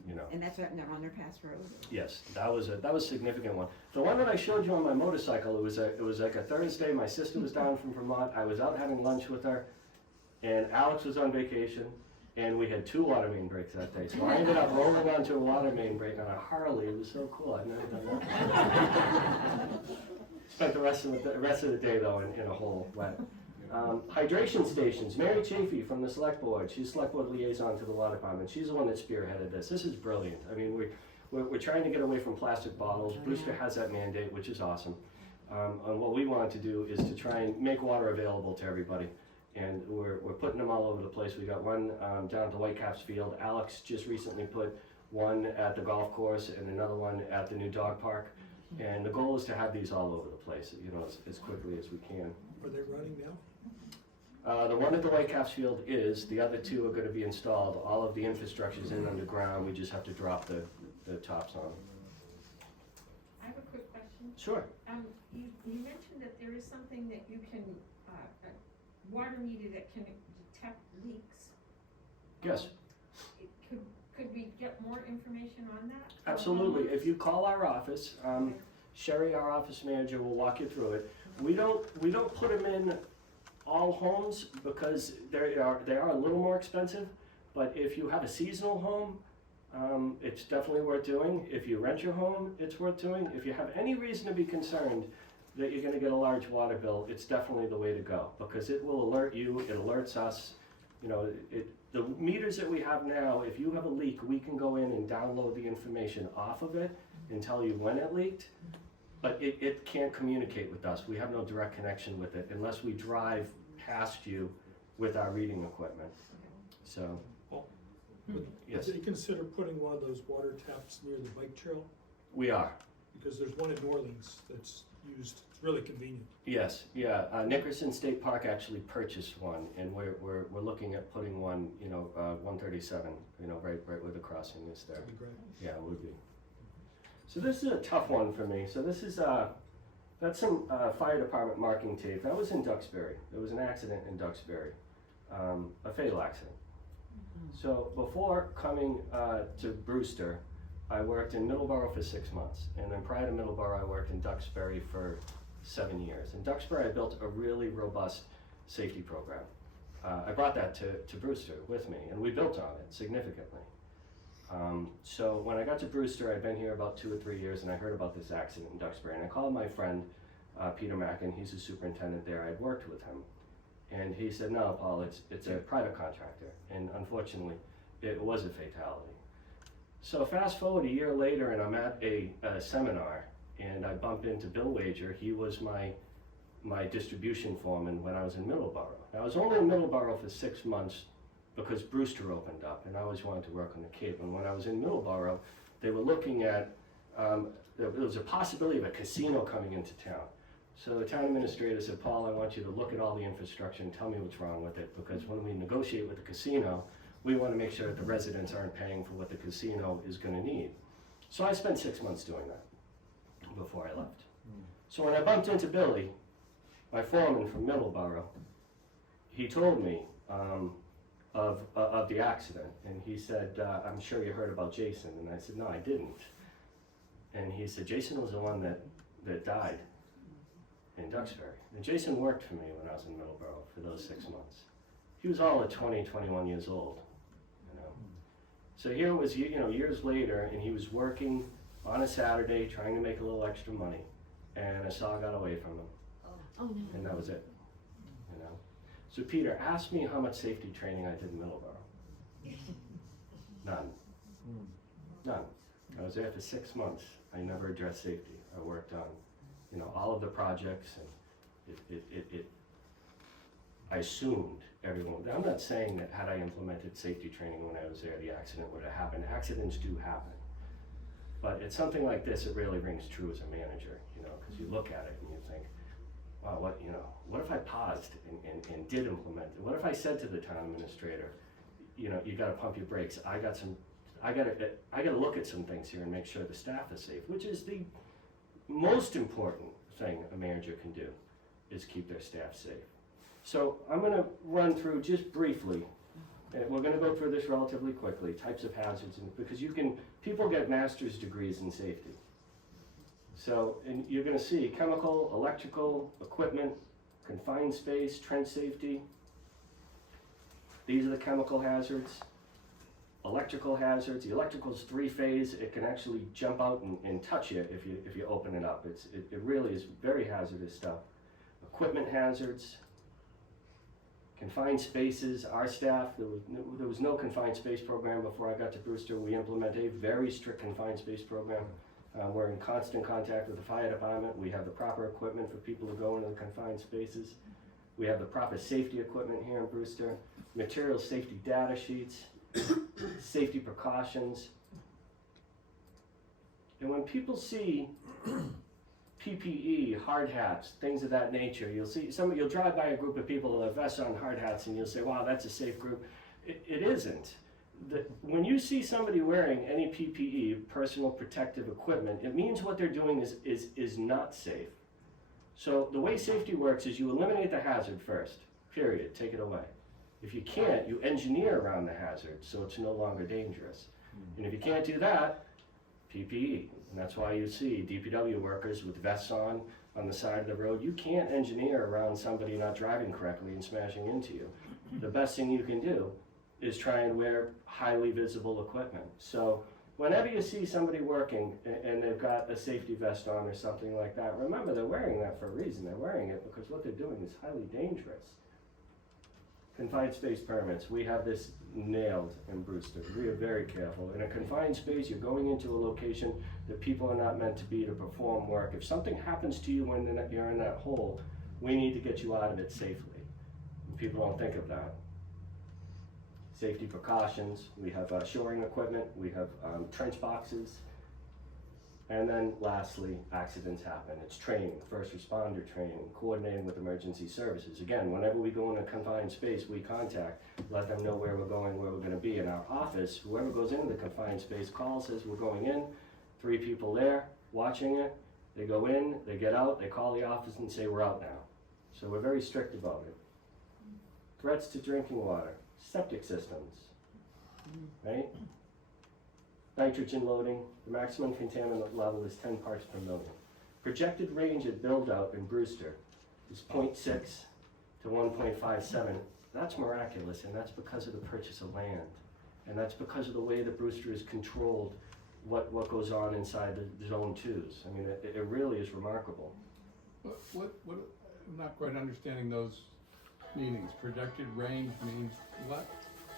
you know. And that's up near Underpass Road? Yes, that was a significant one. The one that I showed you on my motorcycle, it was like a Thursday. My sister was down from Vermont. I was out having lunch with her, and Alex was on vacation. And we had 2 water main breaks that day. So I ended up rolling onto a water main break on a Harley. It was so cool. I've never done that. Spent the rest of the day though in a hole wet. Hydration stations. Mary Chafee from the select board. She's select board liaison to the water department. She's the one that spearheaded this. This is brilliant. I mean, we're trying to get away from plastic bottles. Brewster has that mandate, which is awesome. And what we want to do is to try and make water available to everybody. And we're putting them all over the place. We got one down at the Whitecaps field. Alex just recently put one at the golf course and another one at the new dog park. And the goal is to have these all over the place, you know, as quickly as we can. Are they running now? The one at the Whitecaps field is. The other 2 are going to be installed. All of the infrastructure's in underground. We just have to drop the tops on. I have a quick question. Sure. You mentioned that there is something that you can water meter that can detect leaks. Yes, Could we get more information on that? for absolutely. homeowners? If you call our office, Sherry, our office manager, will walk you through it. We don't put them in all homes because they are a little more expensive. But if you have a seasonal home, it's definitely worth doing. If you rent your home, it's worth doing. If you have any reason to be concerned that you're gonna get a large water bill, it's definitely the way to go, because it will alert you, it alerts us. You know, the meters that we have now, if you have a leak, we can go in and download the information off of it and tell you when it leaked. But it can't communicate with us. We have no direct connection with it unless we drive past you with our reading equipment. So, yes, Did you consider putting one of those water taps near the bike trail? we are. Because there's one in New Orleans that's used, it's really convenient. Yes, yeah. Nickerson State Park actually purchased one, and we're looking at putting one, 137, right where the crossing is there. That'd be great. Yeah, it would be. So this is a tough one for me. So this is that's some fire department marking tape. That was in Duxbury. There was an accident in Duxbury, a fatal accident. So before coming to Brewster, I worked in Middleborough for 6 months, and then prior to Middleborough, I worked in Duxbury for 7 years. In Duxbury, I built a really robust safety program. I brought that to Brewster with me, and we built on it significantly. So when I got to Brewster, I'd been here about 2 or 3 years, and I heard about this accident in Duxbury, and I called my friend, Peter Mackin. He's a superintendent there. I'd worked with him, and he said, "No, Paul, it's a private contractor," and unfortunately, it was a fatality. So fast forward a year later, and I'm at a seminar, and I bump into Bill Wager. He was my distribution foreman when I was in Middleborough. Now, I was only in Middleborough for 6 months because Brewster opened up, and I always wanted to work on the Cape. And when I was in Middleborough, they were looking at, there was a possibility of a casino coming into town. So the town administrator said, "Paul, I want you to look at all the infrastructure and tell me what's wrong with it, because when we negotiate with the casino, we want to make sure that the residents aren't paying for what the casino is going to need." So I spent 6 months doing that before I left. So when I bumped into Billy, my foreman from Middleborough, he told me of the accident, and he said, "I'm sure you heard about Jason." And I said, "No, I didn't." And he said, "Jason was the one that died in Duxbury." And Jason worked for me when I was in Middleborough for those 6 months. He was all at 20, 21 years old. So here it was, years later, and he was working on a Saturday trying to make a little extra money, and a saw got away from him, Oh, no. and that was it. So Peter, ask me how much safety training I did in Middleborough. None. None. I was there for 6 months. I never addressed safety. I worked on, all of the projects, and I assumed everyone. I'm not saying that had I implemented safety training when I was there, the accident would have happened. Accidents do happen. But it's something like this, it really rings true as a manager, because you look at it and you think, wow, what if I paused and did implement it? What if I said to the town administrator, you gotta pump your brakes. I gotta look at some things here and make sure the staff is safe, which is the most important thing a manager can do, is keep their staff safe. So I'm gonna run through just briefly, and we're gonna go through this relatively quickly, types of hazards, because people get master's degrees in safety. So, and you're gonna see chemical, electrical, equipment, confined space, trench safety. These are the chemical hazards. Electrical hazards. The electrical's 3-phase. It can actually jump out and touch you if you open it up. It really is very hazardous stuff. Equipment hazards. Confined spaces. Our staff, there was no confined space program before I got to Brewster. We implemented a very strict confined space program. We're in constant contact with the fire department. We have the proper equipment for people to go into the confined spaces. We have the proper safety equipment here in Brewster. Material safety data sheets, safety precautions. And when people see PPE, hard hats, things of that nature, you'll drive by a group of people with vests on, hard hats, and you'll say, wow, that's a safe group. It isn't. When you see somebody wearing any PPE, personal protective equipment, it means what they're doing is not safe. So the way safety works is you eliminate the hazard first. period, take it away. If you can't, you engineer around the hazard so it's no longer dangerous. And if you can't do that, PPE. And that's why you see DPW workers with vests on the side of the road. You can't engineer around somebody not driving correctly and smashing into you. The best thing you can do is try and wear highly visible equipment. So whenever you see somebody working and they've got a safety vest on or something like that, remember they're wearing that for a reason. They're wearing it because what they're doing is highly dangerous. Confined space permits, we have this nailed in Brewster. We are very careful. In a confined space, you're going into a location that people are not meant to be to perform work. If something happens to you when you're in that hole, we need to get you out of it safely. And people don't think of that. Safety precautions, we have shoring equipment, we have trench boxes, and then lastly, accidents happen. It's training, first responder training, coordinating with emergency services. Again, whenever we go in a confined space, we contact, let them know where we're going, where we're gonna be. In our office, whoever goes into the confined space calls, says we're going in, 3 people there, watching it, they go in, they get out, they call the office and say we're out now. So we're very strict about it. Threats to drinking water, septic systems, right? Nitrogen loading, the maximum contaminant level is 10 parts per million. Projected range at build-out in Brewster is 0.6 to 1.57. That's miraculous, and that's because of the purchase of land. And that's because of the way that Brewster is controlled, what goes on inside the zone 2s. I mean, it really is remarkable. What, I'm not quite understanding those meanings. Projected range means what?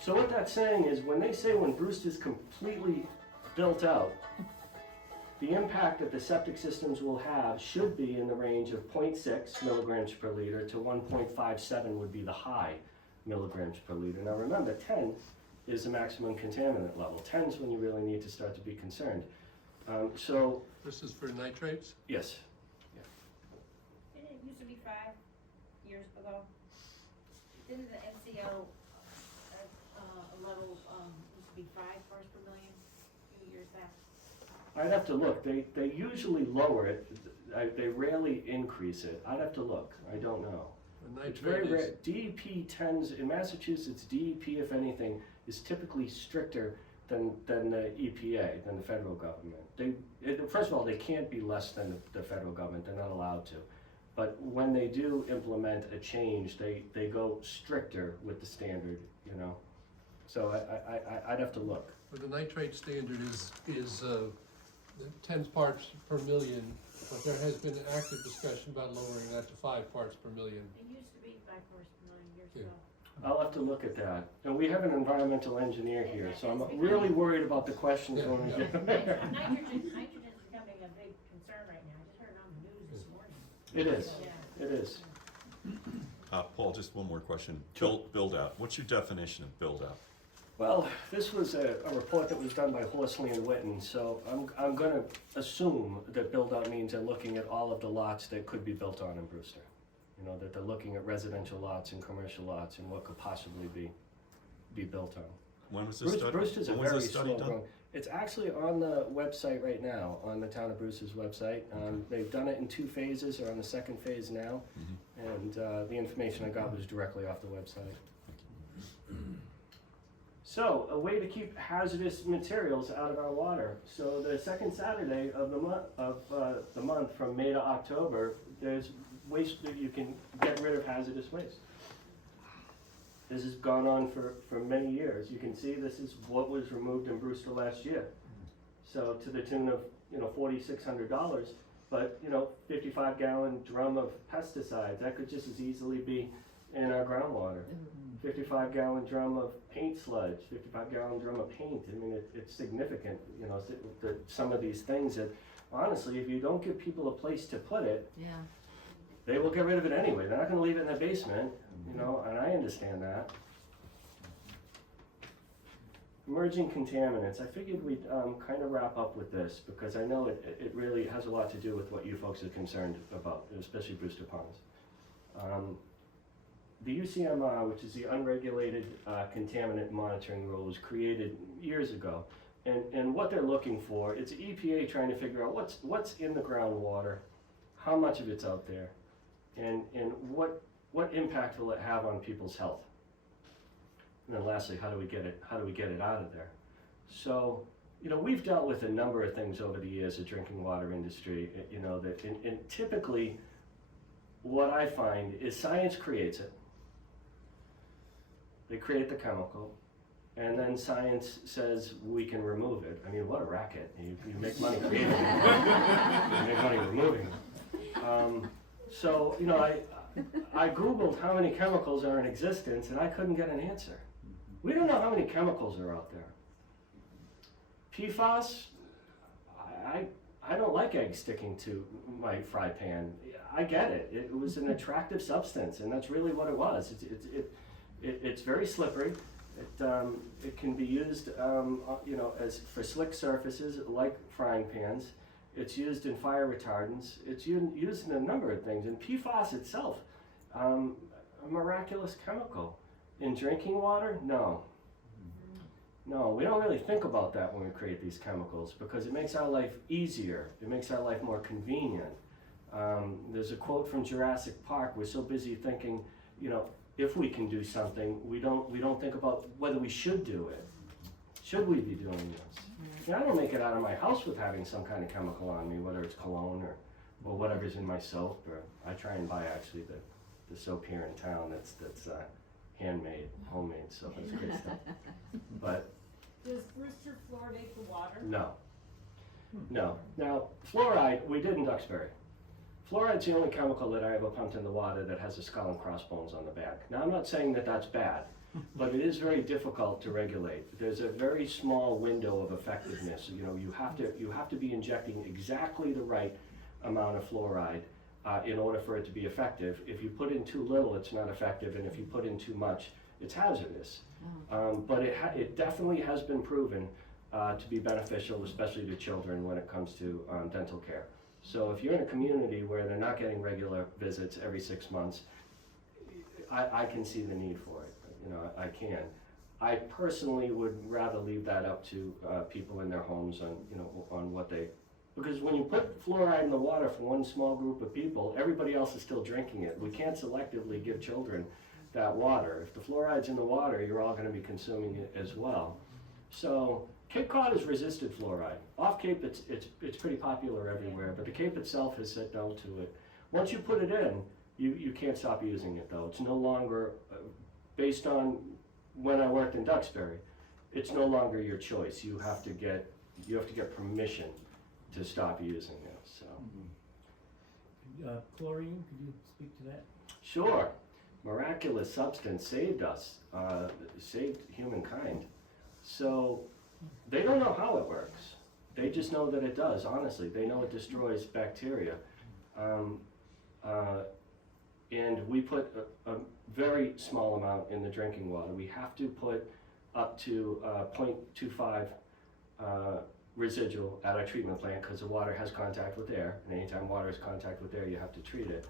So what that's saying is when they say when Brewster's completely built out, the impact that the septic systems will have should be in the range of 0.6 milligrams per liter to 1.57 would be the high milligrams per liter. Now remember, 10 is the maximum contaminant level. 10 is when you really need to start to be concerned. So, This is for nitrates? yes. Didn't it used to be 5 years ago? Didn't the NCO level used to be 5 parts per million a few years back? I'd have to look. They usually lower it. They rarely increase it. I'd have to look. I don't know. The It's very nitrate rare. is, DEP tends, in Massachusetts, DEP, if anything, is typically stricter than the EPA, than the federal government. First of all, they can't be less than the federal government. They're not allowed to. But when they do implement a change, they go stricter with the standard, you know. So I'd have to look. but the nitrate standard is 10 parts per million, but there has been an active discussion about lowering that to 5 parts per million. It used to be 5 parts per million years Yeah. ago. I'll have to look at that. And we have an environmental engineer here, so I'm really worried about the questions Yeah, when we yeah. get there. Nitrogen's becoming a big concern right now. I just heard it on the news this morning. It is, Yeah. it is. Paul, just one more question. Build out. What's your definition of build out? Well, this was a report that was done by Horsley and Witten, so I'm gonna assume that build-out means they're looking at all of the lots that could be built on in Brewster. You know, that they're looking at residential lots and commercial lots and what could possibly be built on. When was this study? Brewster's a When was very this study slow done? growing. It's actually on the website right now, on the town of Brewster's website. They've done it in 2 phases, they're on the 2nd phase now. And the information I got was directly off the website. So, a way to keep hazardous materials out of our water. So the 2nd Saturday of the month from May to October, there's waste that you can get rid of hazardous waste. This has gone on for many years. You can see this is what was removed in Brewster last year. So to the tune of, $4,600, but 55-gallon drum of pesticides, that could just as easily be in our groundwater. 55-gallon drum of paint sludge, 55-gallon drum of paint. I mean, it's significant, some of these things that, honestly, if you don't give people a place to put it, Yeah. they will get rid of it anyway. They're not gonna leave it in their basement, and I understand that. Emerging contaminants. I figured we'd kind of wrap up with this because I know it really has a lot to do with what you folks are concerned about, especially Brewster Ponds. The UCMR, which is the Unregulated Contaminant Monitoring Rule, was created years ago. And what they're looking for, it's EPA trying to figure out what's in the groundwater, how much of it's out there, and what what impact will it have on people's health? And then lastly, how do we get it out of there? So, you know, we've dealt with a number of things over the years, the drinking water industry, you know, that, and typically what I find is science creates it. They create the chemical, and then science says we can remove it. I mean, what a racket. You make money creating it. You make money removing it. So, you know, I Googled how many chemicals are in existence, and I couldn't get an answer. We don't know how many chemicals are out there. PFAS, I don't like eggs sticking to my fry pan. I get it. It was an attractive substance, and that's really what it was. It's very slippery. It can be used, you know, as for slick surfaces like frying pans. It's used in fire retardants. It's used in a number of things. And PFAS itself, a miraculous chemical. In drinking water, no. No, we don't really think about that when we create these chemicals because it makes our life easier. It makes our life more convenient. There's a quote from Jurassic Park. We're so busy thinking, you know, if we can do something, we don't think about whether we should do it. Should we be doing this? You know, I don't make it out of my house with having some kind of chemical on me, whether it's cologne or whatever's in my soap. Or I try and buy actually the soap here in town that's handmade, homemade soap. It's great stuff. But Does Brewster fluoridate the water? no. No. Now, fluoride, we did in Duxbury. Fluoride's the only chemical that I ever pumped in the water that has a skull and crossbones on the back. Now, I'm not saying that that's bad, but it is very difficult to regulate. There's a very small window of effectiveness. You know, you have to be injecting exactly the right amount of fluoride in order for it to be effective. If you put in too little, it's not effective, and if you put in too much, it's hazardous. But it definitely has been proven to be beneficial, especially to children when it comes to dental care. So if you're in a community where they're not getting regular visits every 6 months, I can see the need for it. You know, I can. I personally would rather leave that up to people in their homes on, you know, on what they, because when you put fluoride in the water for one small group of people, everybody else is still drinking it. We can't selectively give children that water. If the fluoride's in the water, you're all going to be consuming it as well. So Cape Cod has resisted fluoride. Off Cape, it's pretty popular everywhere, but the Cape itself has said no to it. Once you put it in, you can't stop using it though. It's no longer, based on when I worked in Duxbury, it's no longer your choice. You have to get permission to stop using it. So. Chlorine, could you speak to that? Sure. Miraculous substance saved us, saved humankind. So they don't know how it works. They just know that it does, honestly. They know it destroys bacteria. And we put a very small amount in the drinking water. We have to put up to 0.25 residual at our treatment plant because the water has contact with air, and anytime water has contact with air, you have to treat it.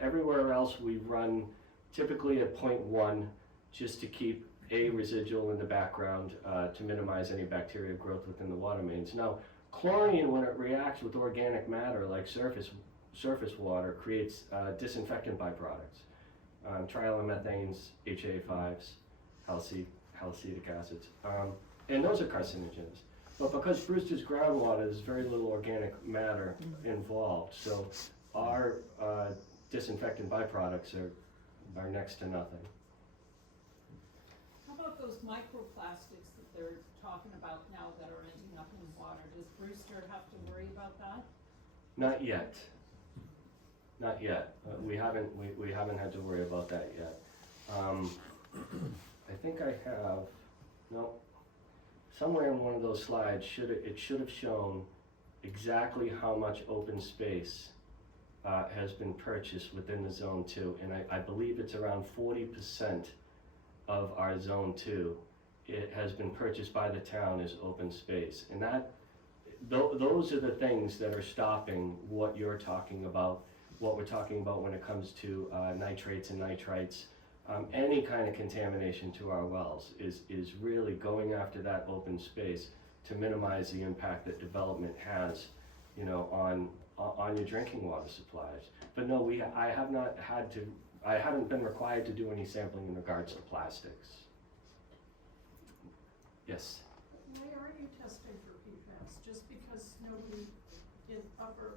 Everywhere else we run typically at 0.1 just to keep a residual in the background to minimize any bacterial growth within the water mains. Now, chlorine, when it reacts with organic matter like surface water, creates disinfectant byproducts. Trialomethanes, HA5s, halicetic acids, and those are carcinogens. But because Brewster's groundwater, there's very little organic matter involved, so our disinfectant byproducts are next to nothing. How about those microplastics that they're talking about now that are ending up in water? Does Brewster have to worry about that? Not yet. Not yet. We haven't had to worry about that yet. I think I have, no, somewhere in one of those slides it should have shown exactly how much open space has been purchased within the Zone 2, and I believe it's around 40% of our Zone 2. It has been purchased by the town as open space, and those are the things that are stopping what you're talking about, what we're talking about when it comes to nitrates and nitrites. Any kind of contamination to our wells is really going after that open space to minimize the impact that development has, you know, on your drinking water supplies. But But no, I haven't been required to do any sampling in regards to plastics. Yes? Why are you testing for PFAS? Just because nobody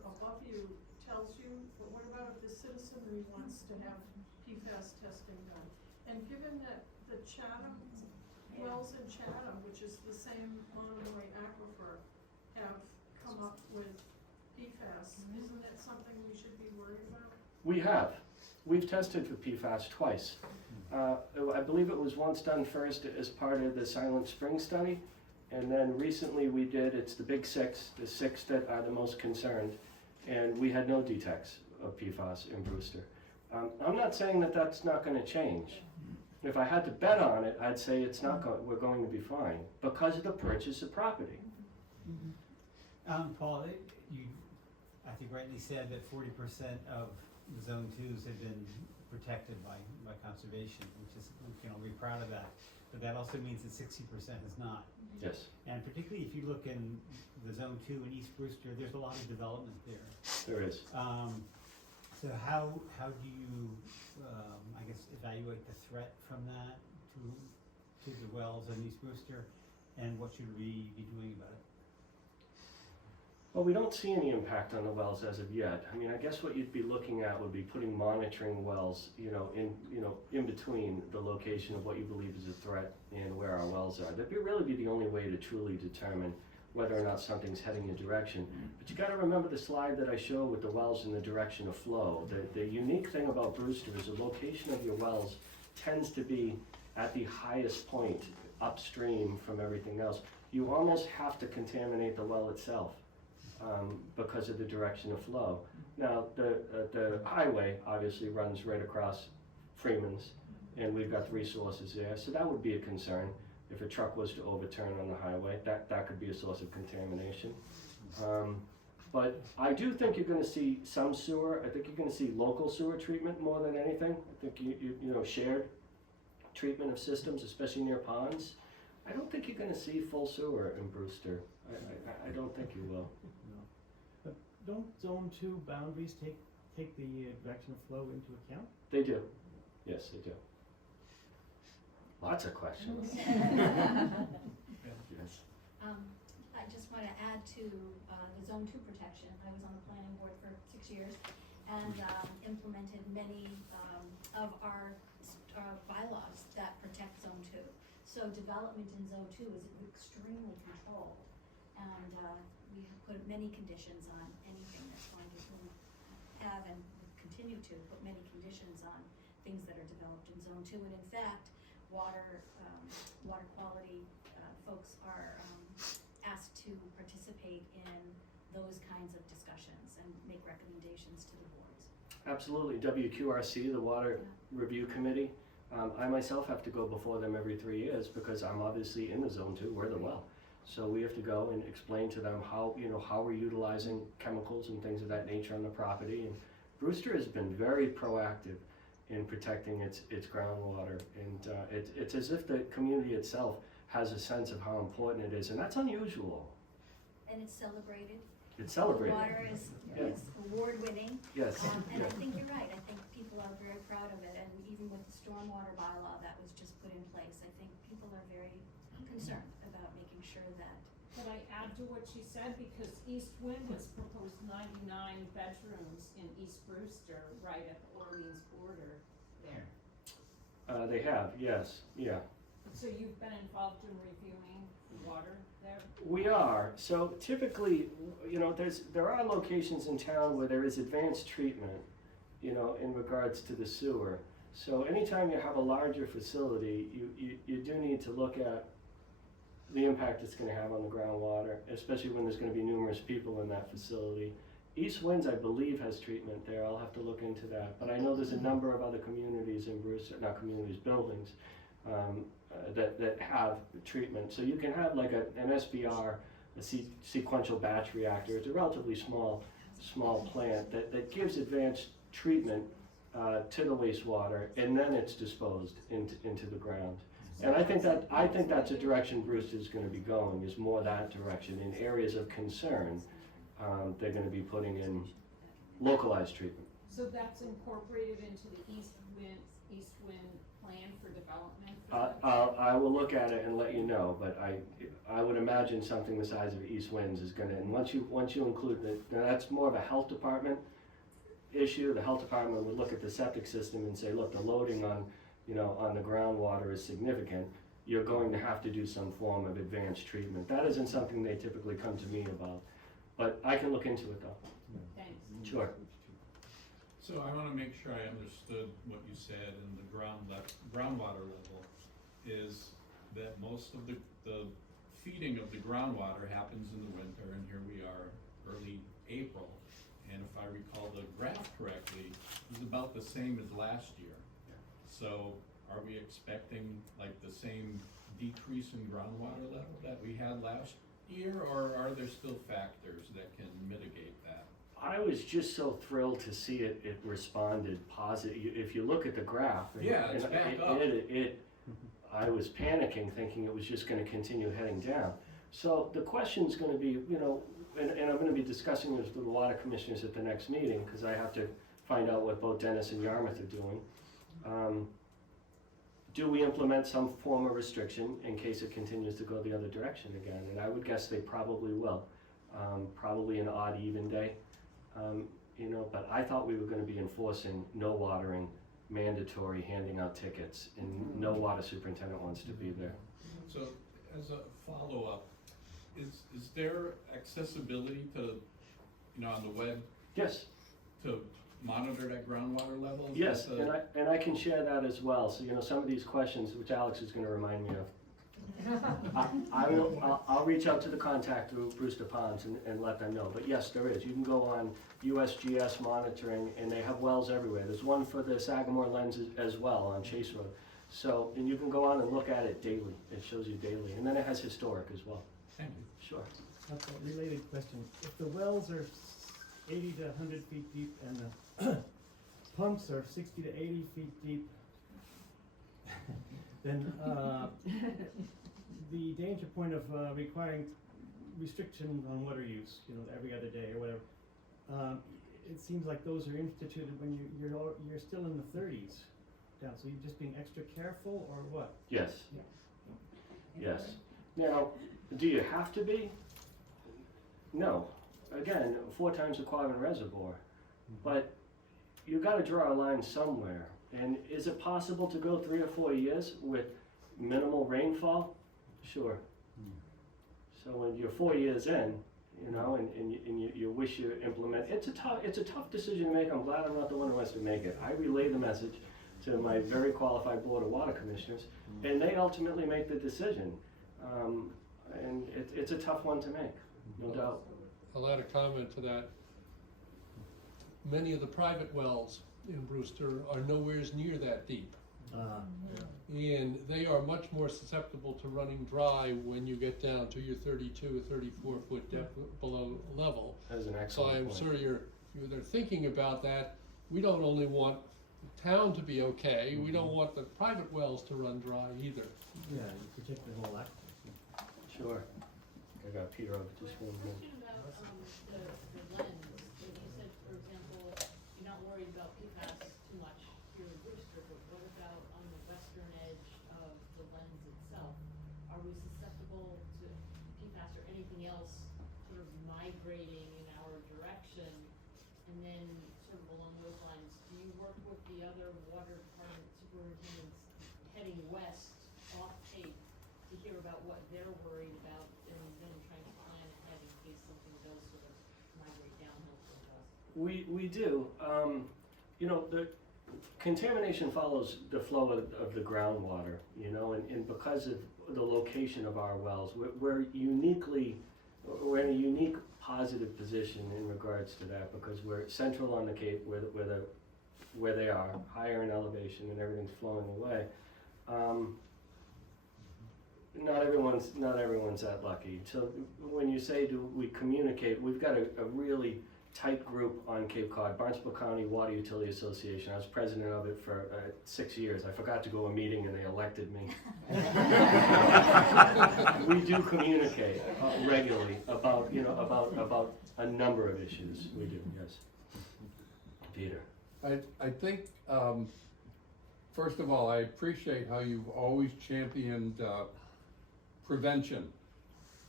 above you tells you? But what about if the citizenry wants to have PFAS testing done? And given that the Chatham, wells in Chatham, which is the same Monomoy aquifer, have come up with PFAS, isn't that something we should be worried about? We have. We've tested for PFAS twice. I believe it was once done first as part of the Silent Spring study, and then recently we did, it's the big six, the six that are the most concerned, and we had no detects of PFAS in Brewster. I'm not saying that that's not going to change. If I had to bet on it, I'd say it's not we're going to be fine because of the purchase of property. Paul, you, I think rightly said that 40% of the zone twos have been protected by conservation, which is, we can all be proud of that. But that also means that 60% is not. Yes. And particularly if you look in the zone 2 in East Brewster, there's a lot of development there. There is. So how do you, I guess, evaluate the threat from that to the wells in East Brewster, and what should we be doing about it? Well, we don't see any impact on the wells as of yet. I mean, I guess what you'd be looking at would be putting monitoring wells, in between the location of what you believe is a threat and where our wells are. That'd really be the only way to truly determine whether or not something's heading a direction. But you got to remember the slide that I showed with the wells in the direction of flow. The unique thing about Brewster is the location of your wells tends to be at the highest point upstream from everything else. You almost have to contaminate the well itself. Because of the direction of flow. Now, the highway obviously runs right across Freeman's, and we've got 3 sources there, so that would be a concern. If a truck was to overturn on the highway, that could be a source of contamination. But I do think you're going to see some sewer. I think you're going to see local sewer treatment more than anything. I think shared treatment of systems, especially near ponds. I don't think you're going to see full sewer in Brewster. I don't think you will. But don't zone 2 boundaries take the direction of flow into account? They do. Yes, they do. Lots of questions. Yes. I just want to add to the Zone 2 protection. I was on the planning board for 6 years and implemented many of our bylaws that protect Zone 2. So development in Zone 2 is extremely controlled, and we have put many conditions on anything that's going to have and continue to put many conditions on things that are developed in Zone 2. And in fact, water quality folks are asked to participate in those kinds of discussions and make recommendations to the boards. Absolutely. WQRC, the Water Review Committee, I myself have to go before them every 3 years because I'm obviously in the Zone 2, we're the well. So we have to go and explain to them how we're utilizing chemicals and things of that nature on the property. And Brewster has been very proactive in protecting its groundwater, and it's as if the community itself has a sense of how important it is, and that's unusual. And it's celebrated. It's celebrated. Water is award-winning. Yes. And I think you're right. I think people are very proud of it, and even with the stormwater bylaw that was just put in place, I think people are very concerned about making sure that. Could I add to what she said? Because East Wind has proposed 99 bedrooms in East Brewster, right at the Orleans border there. They have, yes, yeah. So you've been involved in reviewing water there? We are. So typically, there are locations in town where there is advanced treatment, in regards to the sewer. So anytime you have a larger facility, you do need to look at the impact it's going to have on the groundwater, especially when there's going to be numerous people in that facility. East Winds, I believe, has treatment there. I'll have to look into that. But I know there's a number of other communities in Brewster, not communities, buildings, that have treatment. So you can have like an SBR, a sequential batch reactor. It's a relatively small plant that gives advanced treatment to the wastewater, and then it's disposed into the ground. And I think that's a direction Brewster is going to be going, is more that direction. In areas of concern, they're going to be putting in localized treatment. So that's incorporated into the east wind plan for development for them? I will look at it and let you know, but I would imagine something the size of East Winds is gonna, and once you include now that's more of a health department issue. The health department would look at the septic system and say, look, the loading on the groundwater is significant. You're going to have to do some form of advanced treatment. That isn't something they typically come to me about, but I can look into it though. Thanks. Sure. So I wanna make sure I understood what you said, and the groundwater level is that most of the feeding of the groundwater happens in the winter, and here we are, early April. And if I recall the graph correctly, it was about the same as last year. So are we expecting like the same decrease in groundwater level that we had last year, or are there still factors that can mitigate that? I was just so thrilled to see it responded positive. If you look at the graph, Yeah, it's back up. I was panicking, thinking it was just going to continue heading down. So the question's going to be, and I'm going to be discussing this with a lot of commissioners at the next meeting, because I have to find out what both Dennis and Yarmouth are doing. Do we implement some form of restriction in case it continues to go the other direction again? And I would guess they probably will. Probably an odd even day. But I thought we were going to be enforcing no watering, mandatory, handing out tickets, and no water superintendent wants to be there. So as a follow-up, is there accessibility to, on the web Yes, to monitor that groundwater level? Is yes, that and I can share that as well. So some of these questions, which Alex is going to remind me of, I'll reach out to the contact through Brewster Ponds and let them know. But yes, there is. You can go on USGS monitoring, and they have wells everywhere. There's one for the Sagamore lens as well on Chase Road. So, and you can go on and look at it daily. It shows you daily, and then it has historic as well. Thank you. Sure. That's a related question. If the wells are 80 to 100 feet deep and the pumps are 60 to 80 feet deep, then the danger point of requiring restrictions on water use, every other day or whatever, it seems like those are instituted when you're still in the 30s down. So you're just being extra careful, or what? Yes. Yes. Now, do you have to be? No. Again, 4 times the Quabbin Reservoir. But you got to draw a line somewhere. And is it possible to go 3 or 4 years with minimal rainfall? Sure. So when you're 4 years in, and you wish you implement, it's a tough decision to make. I'm glad I'm not the one who has to make it. I relay the message to my very qualified board of water commissioners, and they ultimately make the decision. And it's a tough one to make, no doubt. I'll add a comment to that. Many of the private wells in Brewster are nowhere near that deep. And they are much more susceptible to running dry when you get down to your 32 or 34 foot depth below level. That is an So excellent I'm point. sure they're thinking about that. We don't only want the town to be okay, we don't want the private wells to run dry either. Yeah, you protect the whole act. Sure. I got Peter up just one minute. Question about the lens. You said, for example, you're not worried about PFAS too much here in Brewster, but what about on the western edge of the lens itself? Are we susceptible to PFAS or anything else sort of migrating in our direction? And then sort of along those lines, do you work with the other water department superintendents heading west off Cape to hear about what they're worried about, and then trying to plan ahead in case something does sort of migrate downhill from us? We do. The contamination follows the flow of the groundwater, and because of the location of our wells, we're in a unique positive position in regards to that, because we're central on the Cape where they are, higher in elevation, and everything's flowing away. Not everyone's that lucky. So when you say do we communicate, we've got a really tight group on Cape Cod, Barnstable County Water Utility Association. I was president of it for 6 years. I forgot to go to a meeting and they elected me. We do communicate regularly about a number of issues. We do, yes. Peter. I think, first of all, I appreciate how you've always championed prevention,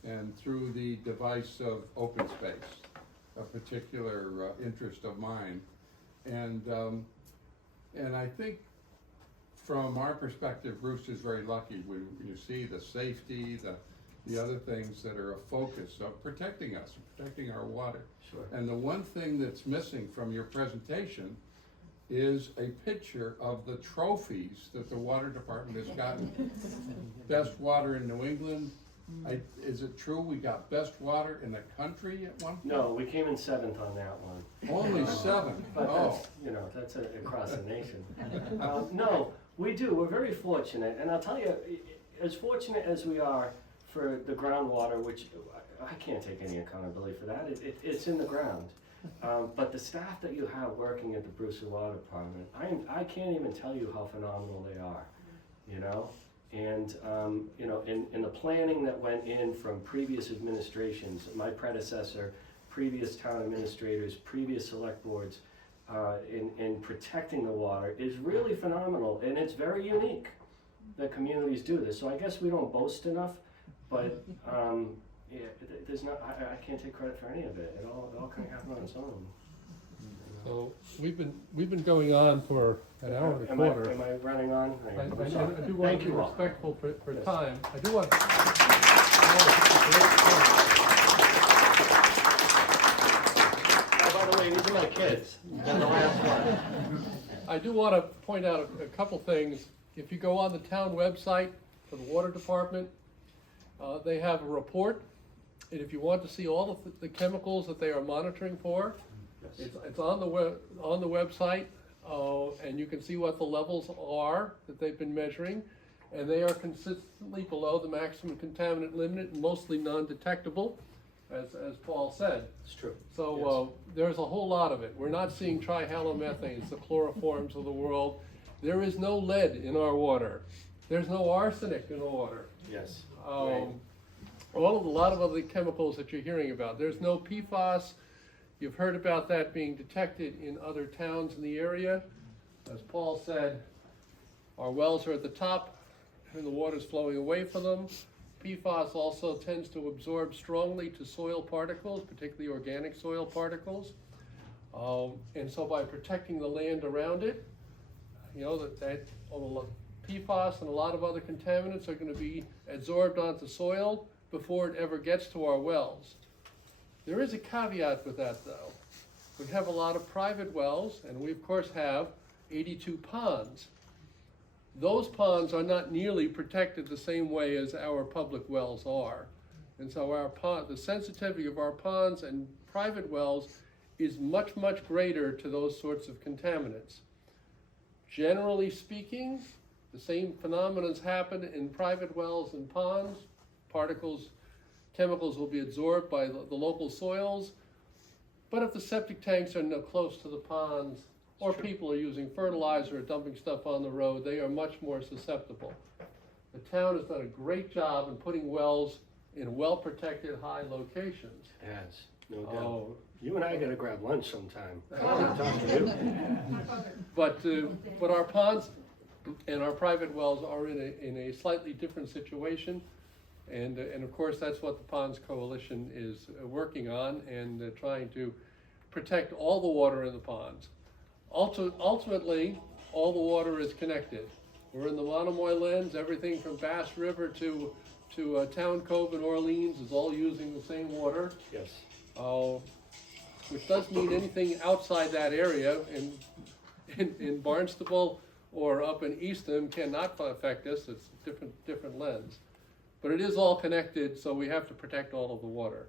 and through the device of open space, a particular interest of mine. And I think from our perspective, Brewster's very lucky when you see the safety, the other things that are a focus of protecting us, protecting our water. Sure. And the one thing that's missing from your presentation is a picture of the trophies that the water department has gotten. Best water in New England. Is it true we got best water in the country at one point? No, we came in 7th on that one. Only 7? But Oh. that's across the nation. No, we do. We're very fortunate, and I'll tell you, as fortunate as we are for the groundwater, which I can't take any accountability for that. It's in the ground. But the staff that you have working at the Brewster Water Department, I can't even tell you how phenomenal they are. You know, and in the planning that went in from previous administrations, my predecessor, previous town administrators, previous select boards, in protecting the water is really phenomenal, and it's very unique that communities do this. So I guess we don't boast enough, but yeah, there's not. I can't take credit for any of it. It all kind of happened on its own. So we've been going on for an hour and a quarter. Am I running on? I do want to be respectful for time. I do want. Oh, by the way, these are my kids. They're the last one. I do want to point out a couple things. If you go on the town website for the water department, they have a report, and if you want to see all of the chemicals that they are monitoring for, it's on the website, and you can see what the levels are that they've been measuring, and they are consistently below the maximum contaminant limit, mostly non-detectable, as Paul said. It's true. So there's a whole lot of it. We're not seeing trihalomethanes, the chloroforms of the world. There is no lead in our water. There's no arsenic in the water. Yes. A lot of other chemicals that you're hearing about. There's no PFAS. You've heard about that being detected in other towns in the area. As Paul said, our wells are at the top and the water's flowing away from them. PFAS also tends to absorb strongly to soil particles, particularly organic soil particles. And so by protecting the land around it, you know, that PFAS and a lot of other contaminants are going to be absorbed onto soil before it ever gets to our wells. There is a caveat with that, though. We have a lot of private wells, and we of course have 82 ponds. Those ponds are not nearly protected the same way as our public wells are. And so the sensitivity of our ponds and private wells is much, much greater to those sorts of contaminants. Generally speaking, the same phenomena happen in private wells and ponds. Chemicals will be absorbed by the local soils. But if the septic tanks are close to the ponds, or people are using fertilizer or dumping stuff on the road, they are much more susceptible. The town has done a great job in putting wells in well-protected, high locations. Yes, no doubt. You and I gotta grab lunch sometime. I want to talk to you. But our ponds and our private wells are in a slightly different situation. And of course, that's what the Ponds Coalition is working on, and trying to protect all the water in the ponds. Ultimately, all the water is connected. We're in the Monomoy lens. Everything from Bass River to Town Cove in Orleans is all using the same water. Yes. Which doesn't mean anything outside that area in Barnstable or up in Eastham cannot affect us. It's a different lens. But it is all connected, so we have to protect all of the water.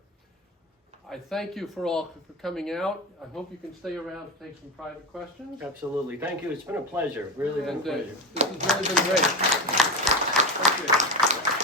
I thank you for coming out. I hope you can stay around to take some private questions. Absolutely. Thank you. It's been a pleasure. Really been a pleasure. This has really been great. Thank you.